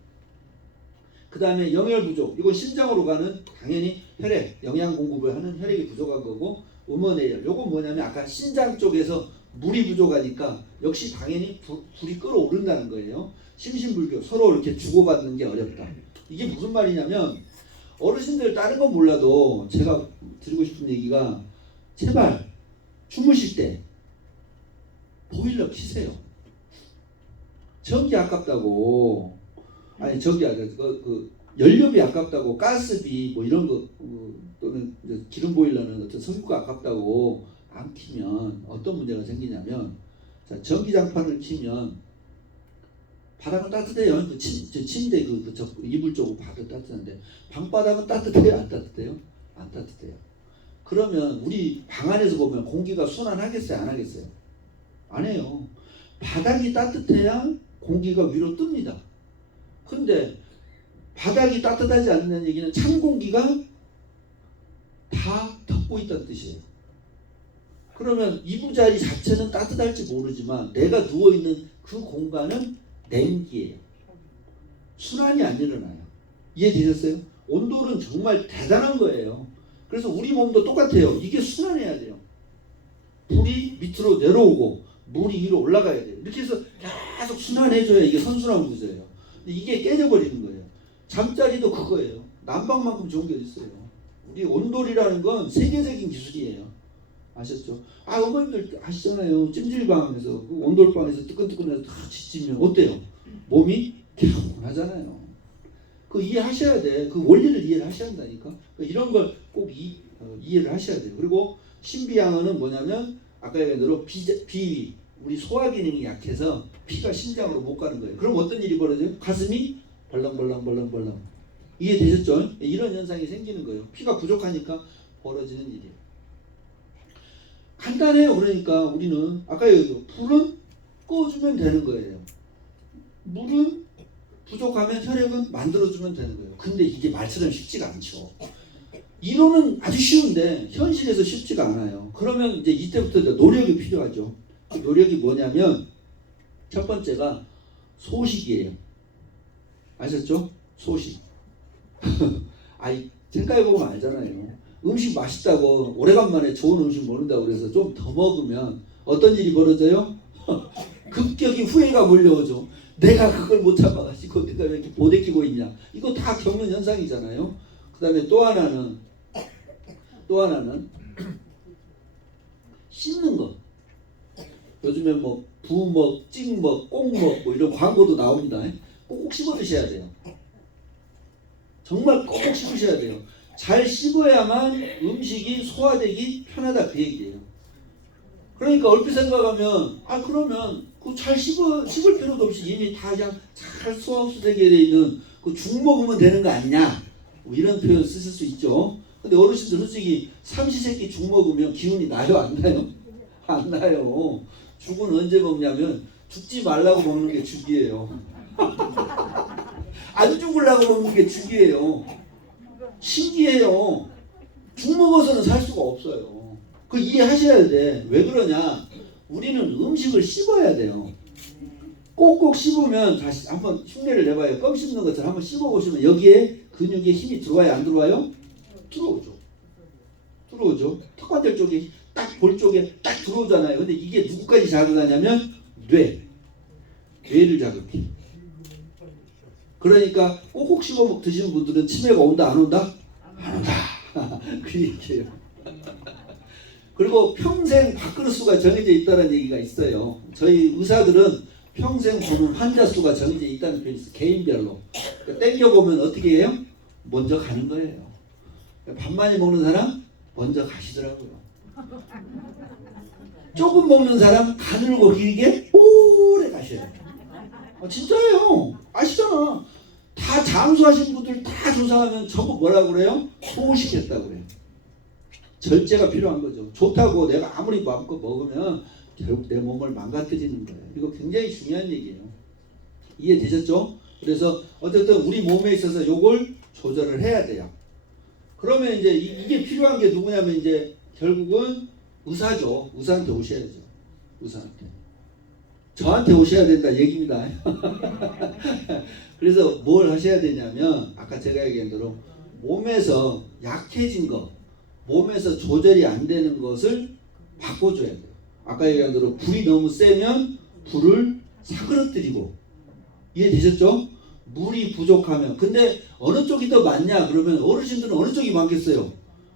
그 다음에 영열 부족, 이건 심장으로 가는 당연히 혈액, 영양 공급을 하는 혈액이 부족한 거고, 음원해열, 요건 뭐냐면 아까 신장 쪽에서 물이 부족하니까 역시 당연히 불이 끓어오른다는 거예요. 심신불교, 서로 이렇게 주고받는 게 어렵다. 이게 무슨 말이냐면 어르신들 다른 건 몰라도 제가 드리고 싶은 얘기가 제발 주무실 때 보일러 켜세요. 전기 아깝다고, 아니 전기 그 연료비 아깝다고, 가스비 뭐 이런 거 또는 기름 보일러는 어떤 석유가 아깝다고 안 키면 어떤 문제가 생기냐면, 자, 전기장판을 키면 바닥은 따뜻해요. 그 침대 이불 쪽은 바닥 따뜻한데 방바닥은 따뜻해요, 안 따뜻해요? 안 따뜻해요. 그러면 우리 방 안에서 보면 공기가 순환하겠어요, 안 하겠어요? 안 해요. 바닥이 따뜻해야 공기가 위로 뜹니다. 근데 바닥이 따뜻하지 않는 얘기는 찬 공기가 다 덮고 있다는 뜻이에요. 그러면 이부자리 자체는 따뜻할지 모르지만 내가 누워있는 그 공간은 냉기예요. 순환이 안 일어나요. 이해되셨어요? 온도는 정말 대단한 거예요. 그래서 우리 몸도 똑같아요. 이게 순환해야 돼요. 불이 밑으로 내려오고 물이 위로 올라가야 돼요. 이렇게 해서 계속 순환해줘야 이게 선순환 구조예요. 이게 깨져버리는 거예요. 잠자리도 그거예요. 난방만큼 좋은 게 어딨어요. 우리 온돌이라는 건 세계적인 기술이에요. 아셨죠? 아, 어머님들 아시잖아요. 찜질방에서 그 온돌방에서 뜨끈뜨끈해서 다 지치면 어때요? 몸이 개운하잖아요. 그 이해하셔야 돼. 그 원리를 이해를 하셔야 한다니까. 이런 걸 꼭 이해를 하셔야 돼요. 그리고 신비양어는 뭐냐면 아까 얘기한 대로 비위, 우리 소화 기능이 약해서 피가 심장으로 못 가는 거예요. 그럼 어떤 일이 벌어져요? 가슴이 벌렁벌렁. 이해되셨죠? 이런 현상이 생기는 거예요. 피가 부족하니까 벌어지는 일이에요. 간단해요. 그러니까 우리는 아까 얘기했죠. 불은 꺼주면 되는 거예요. 물은 부족하면 혈액은 만들어주면 되는 거예요. 근데 이게 말처럼 쉽지가 않죠. 이론은 아주 쉬운데 현실에서 쉽지가 않아요. 그러면 이제 이때부터 이제 노력이 필요하죠. 그 노력이 뭐냐면 첫 번째가 소식이에요. 아셨죠? 소식. 아이, 생각해보면 알잖아요. 음식 맛있다고 오래간만에 좋은 음식 먹는다고 그래서 좀 더 먹으면 어떤 일이 벌어져요? 급격히 후회가 몰려오죠. 내가 그걸 못 참아가지고 내가 왜 이렇게 보대끼고 있냐. 이거 다 겪는 현상이잖아요. 그 다음에 또 하나는 씹는 거. 요즘에 뭐 부먹, 찍먹, 꼭먹 뭐 이런 광고도 나옵니다. 꼭꼭 씹어 드셔야 돼요. 정말 꼭꼭 씹으셔야 돼요. 잘 씹어야만 음식이 소화되기 편하다 그 얘기예요. 그러니까 얼핏 생각하면 그러면 그 잘 씹을 필요도 없이 이미 다 그냥 잘 소화 흡수되게 돼 있는 그 죽 먹으면 되는 거 아니냐, 뭐 이런 표현 쓰실 수 있죠. 근데 어르신들 솔직히 삼시세끼 죽 먹으면 기운이 나요, 안 나요? 안 나요. 죽은 언제 먹냐면 죽지 말라고 먹는 게 죽이에요. 안 죽으려고 먹는 게 죽이에요. 신기해요. 죽 먹어서는 살 수가 없어요. 그 이해하셔야 돼. 왜 그러냐? 우리는 음식을 씹어야 돼요. 꼭꼭 씹으면 다시 한번 흉내를 내봐요. 껌 씹는 것처럼 한번 씹어보시면 여기에 근육에 힘이 들어와요, 안 들어와요? 들어오죠. 들어오죠. 턱관절 쪽에 딱 볼 쪽에 딱 들어오잖아요. 근데 이게 누구까지 자극하냐면 뇌를 자극해. 그러니까 꼭꼭 씹어 드시는 분들은 치매가 온다 안 온다? 안 온다. 그 얘기예요. 그리고 평생 밥그릇 수가 정해져 있다는 얘기가 있어요. 저희 의사들은 평생 보는 환자 수가 정해져 있다는 표현이 있어요. 개인별로. 그러니까 땡겨보면 어떻게 해요? 먼저 가는 거예요. 밥 많이 먹는 사람 먼저 가시더라고요. 조금 먹는 사람 가늘고 길게 오래 가셔야 돼요. 진짜예요. 아시잖아. 다 장수하신 분들 다 조사하면 전부 뭐라고 그래요? 소식했다고 그래요. 절제가 필요한 거죠. 좋다고 내가 아무리 마음껏 먹으면 결국 내 몸을 망가뜨리는 거예요. 이거 굉장히 중요한 얘기예요. 이해되셨죠? 그래서 어쨌든 우리 몸에 있어서 요걸 조절을 해야 돼요. 그러면 이제 이게 필요한 게 누구냐면 이제 결국은 의사죠. 의사한테 오셔야죠. 의사한테. 저한테 오셔야 된다 얘기입니다. 그래서 뭘 하셔야 되냐면 아까 제가 얘기한 대로 몸에서 약해진 거, 몸에서 조절이 안 되는 것을 바꿔줘야 돼요. 아까 얘기한 대로 불이 너무 세면 불을 사그러뜨리고, 이해되셨죠? 물이 부족하면. 근데 어느 쪽이 더 많냐 그러면 어르신들은 어느 쪽이 많겠어요?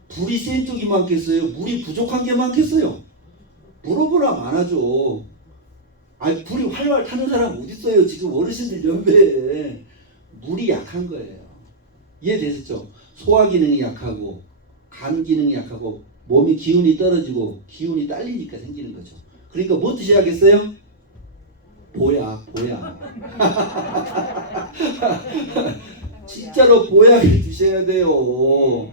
불이 센 쪽이 많겠어요? 물이 부족한 게 많겠어요? 물어보라 많아져. 아니 불이 활활 타는 사람 어디 있어요? 지금 어르신들 연배에. 물이 약한 거예요. 이해되셨죠? 소화 기능이 약하고 간 기능이 약하고 몸이 기운이 떨어지고 기운이 딸리니까 생기는 거죠. 그러니까 뭐 드셔야겠어요? 보약. 진짜로 보약을 드셔야 돼요.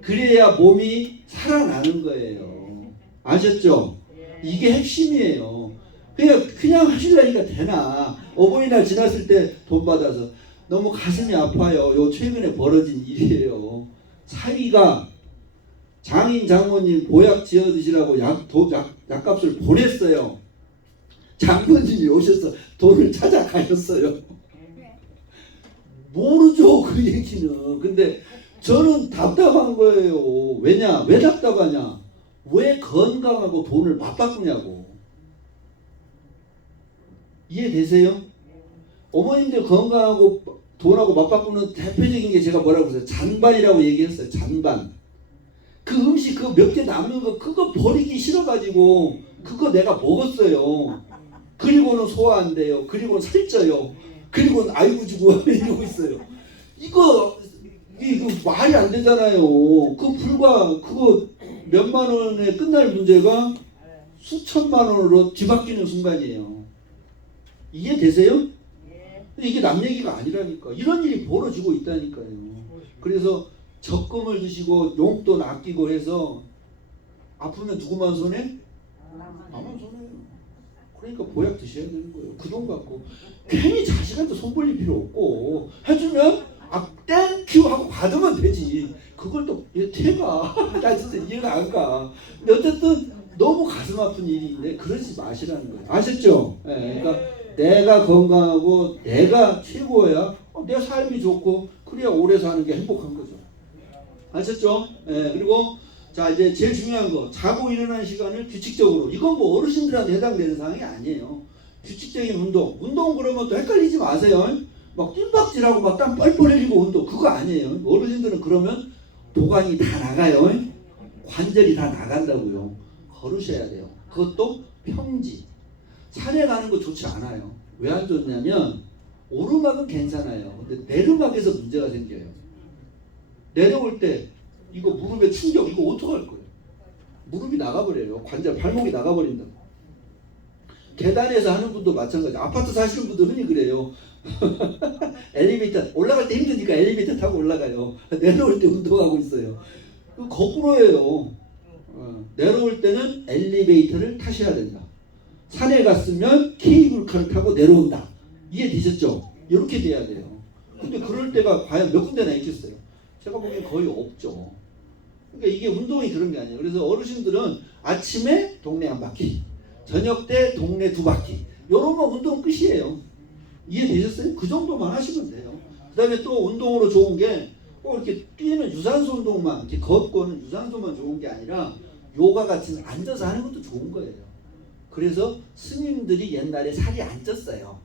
그래야 몸이 살아나는 거예요. 아셨죠? 이게 핵심이에요. 그냥 하시려니까 되나. 어버이날 지났을 때 돈 받아서 너무 가슴이 아파요. 요 최근에 벌어진 일이에요. 사위가 장인 장모님 보약 지어 드시라고 약값을 보냈어요. 장모님이 오셔서 돈을 찾아가셨어요. 모르죠 그 얘기는. 근데 저는 답답한 거예요. 왜냐? 왜 답답하냐? 왜 건강하고 돈을 맞바꾸냐고. 이해되세요? 어머님들 건강하고 돈하고 맞바꾸는 대표적인 게 제가 뭐라고 했어요? 잔반이라고 얘기했어요. 잔반. 그 음식 그 몇 개 남는 거 그거 버리기 싫어가지고 그거 내가 먹었어요. 그리고는 소화 안 돼요. 그리고는 살쪄요. 그리고는 아이고 주고 이러고 있어요. 이거 말이 안 되잖아요. 그거 몇만 원에 끝날 문제가 수천만 원으로 뒤바뀌는 순간이에요. 이해되세요? 이게 남 얘기가 아니라니까. 이런 일이 벌어지고 있다니까요. 그래서 적금을 드시고 용돈 아끼고 해서 아프면 누구만 손해? 나만 손해요. 그러니까 보약 드셔야 되는 거예요. 그 돈 갖고 괜히 자식한테 손 벌릴 필요 없고 해주면 땡큐 하고 받으면 되지. 그걸 또 태가 나 진짜 이해가 안 가. 근데 어쨌든 너무 가슴 아픈 일인데 그러지 마시라는 거예요. 아셨죠? 네, 그러니까 내가 건강하고 내가 최고야. 내 삶이 좋고 그래야 오래 사는 게 행복한 거죠. 아셨죠? 네, 그리고 자 이제 제일 중요한 거 자고 일어나는 시간을 규칙적으로. 이건 뭐 어르신들한테 해당되는 사항이 아니에요. 규칙적인 운동 그러면 또 헷갈리지 마세요. 막 뜀박질하고 막 땀 뻘뻘 흘리고 운동 그거 아니에요. 어르신들은 그러면 도관이 다 나가요. 관절이 다 나간다고요. 걸으셔야 돼요. 그것도 평지. 산에 가는 거 좋지 않아요. 왜 안 좋냐면 오르막은 괜찮아요. 근데 내리막에서 문제가 생겨요. 내려올 때 이거 무릎에 충격 이거 어떡할 거예요? 무릎이 나가버려요. 관절 발목이 나가버린다고. 계단에서 하는 분도 마찬가지. 아파트 사시는 분도 흔히 그래요. 엘리베이터 올라갈 때 힘드니까 엘리베이터 타고 올라가요. 내려올 때 운동하고 있어요. 그 거꾸로예요. 내려올 때는 엘리베이터를 타셔야 된다. 산에 갔으면 케이블카를 타고 내려온다. 이해되셨죠? 이렇게 돼야 돼요. 근데 그럴 때가 과연 몇 군데나 있겠어요? 제가 보기엔 거의 없죠. 그러니까 이게 운동이 그런 게 아니에요. 그래서 어르신들은 아침에 동네 한 바퀴, 저녁 때 동네 두 바퀴, 이런 거 운동 끝이에요. 이해되셨어요? 그 정도만 하시면 돼요. 그 다음에 또 운동으로 좋은 게 꼭 이렇게 뛰는 유산소 운동만, 이렇게 걷고는 유산소만 좋은 게 아니라 요가 같은 앉아서 하는 것도 좋은 거예요. 그래서 스님들이 옛날에 살이 안 쪘어요.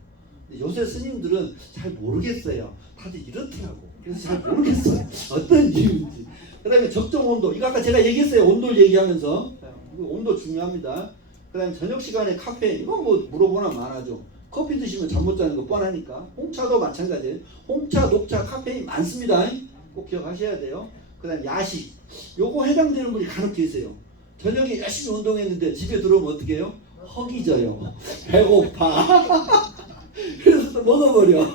요새 스님들은 잘 모르겠어요. 다들 이렇더라고. 그래서 잘 모르겠어요. 어떤 이유인지. 그 다음에 적정 온도. 이거 아까 제가 얘기했어요. 온도를 얘기하면서. 온도 중요합니다. 그 다음에 저녁 시간에 카페인. 이건 뭐 물어보나 말하죠. 커피 드시면 잠 못 자는 거 뻔하니까. 홍차도 마찬가지예요. 홍차, 녹차, 카페인 많습니다. 꼭 기억하셔야 돼요. 그 다음에 야식. 요거 해당되는 분이 간혹 계세요. 저녁에 열심히 운동했는데 집에 들어오면 어떻게 해요? 허기져요. 배고파. 그래서 또 먹어버려.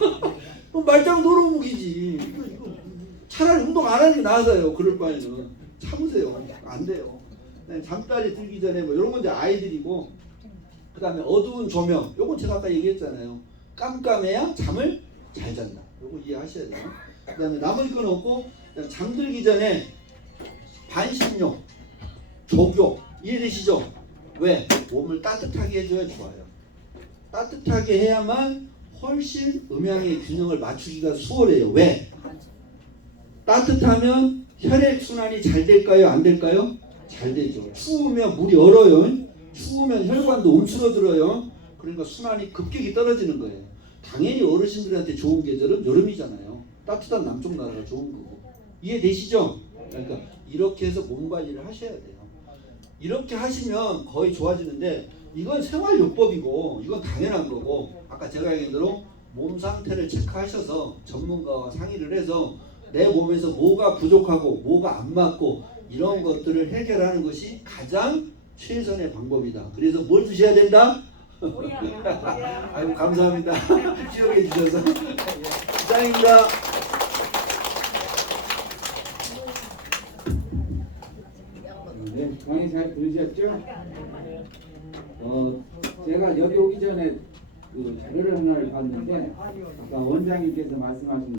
말짱 도루묵이지. 이거 차라리 운동 안 하는 게 나아서요. 그럴 바에는 참으세요. 안 돼요. 잠자리 들기 전에 뭐 이런 건 이제 아이들이고, 그 다음에 어두운 조명. 요건 제가 아까 얘기했잖아요. 깜깜해야 잠을 잘 잔다. 요거 이해하셔야 돼요. 그 다음에 나머지 건 없고, 잠들기 전에 반신욕, 족욕. 이해되시죠? 왜? 몸을 따뜻하게 해줘야 좋아요. 따뜻하게 해야만 훨씬 음양의 균형을 맞추기가 수월해요. 왜? 따뜻하면 혈액순환이 잘 될까요? 안 될까요? 잘 되죠. 추우면 물이 얼어요. 추우면 혈관도 움츠러들어요. 그러니까 순환이 급격히 떨어지는 거예요. 당연히 어르신들한테 좋은 계절은 여름이잖아요. 따뜻한 남쪽 나라가 좋은 거고. 이해되시죠? 그러니까 이렇게 해서 몸 관리를 하셔야 돼요. 이렇게 하시면 거의 좋아지는데, 이건 생활요법이고 이건 당연한 거고, 아까 제가 얘기한 대로 몸 상태를 체크하셔서 전문가와 상의를 해서 내 몸에서 뭐가 부족하고 뭐가 안 맞고 이런 것들을 해결하는 것이 가장 최선의 방법이다. 그래서 뭘 드셔야 된다? 아이고 감사합니다. 기억해 주셔서. 이상입니다. 네, 강의 잘 들으셨죠? 제가 여기 오기 전에 그 자료를 하나를 봤는데, 아까 원장님께서 말씀하신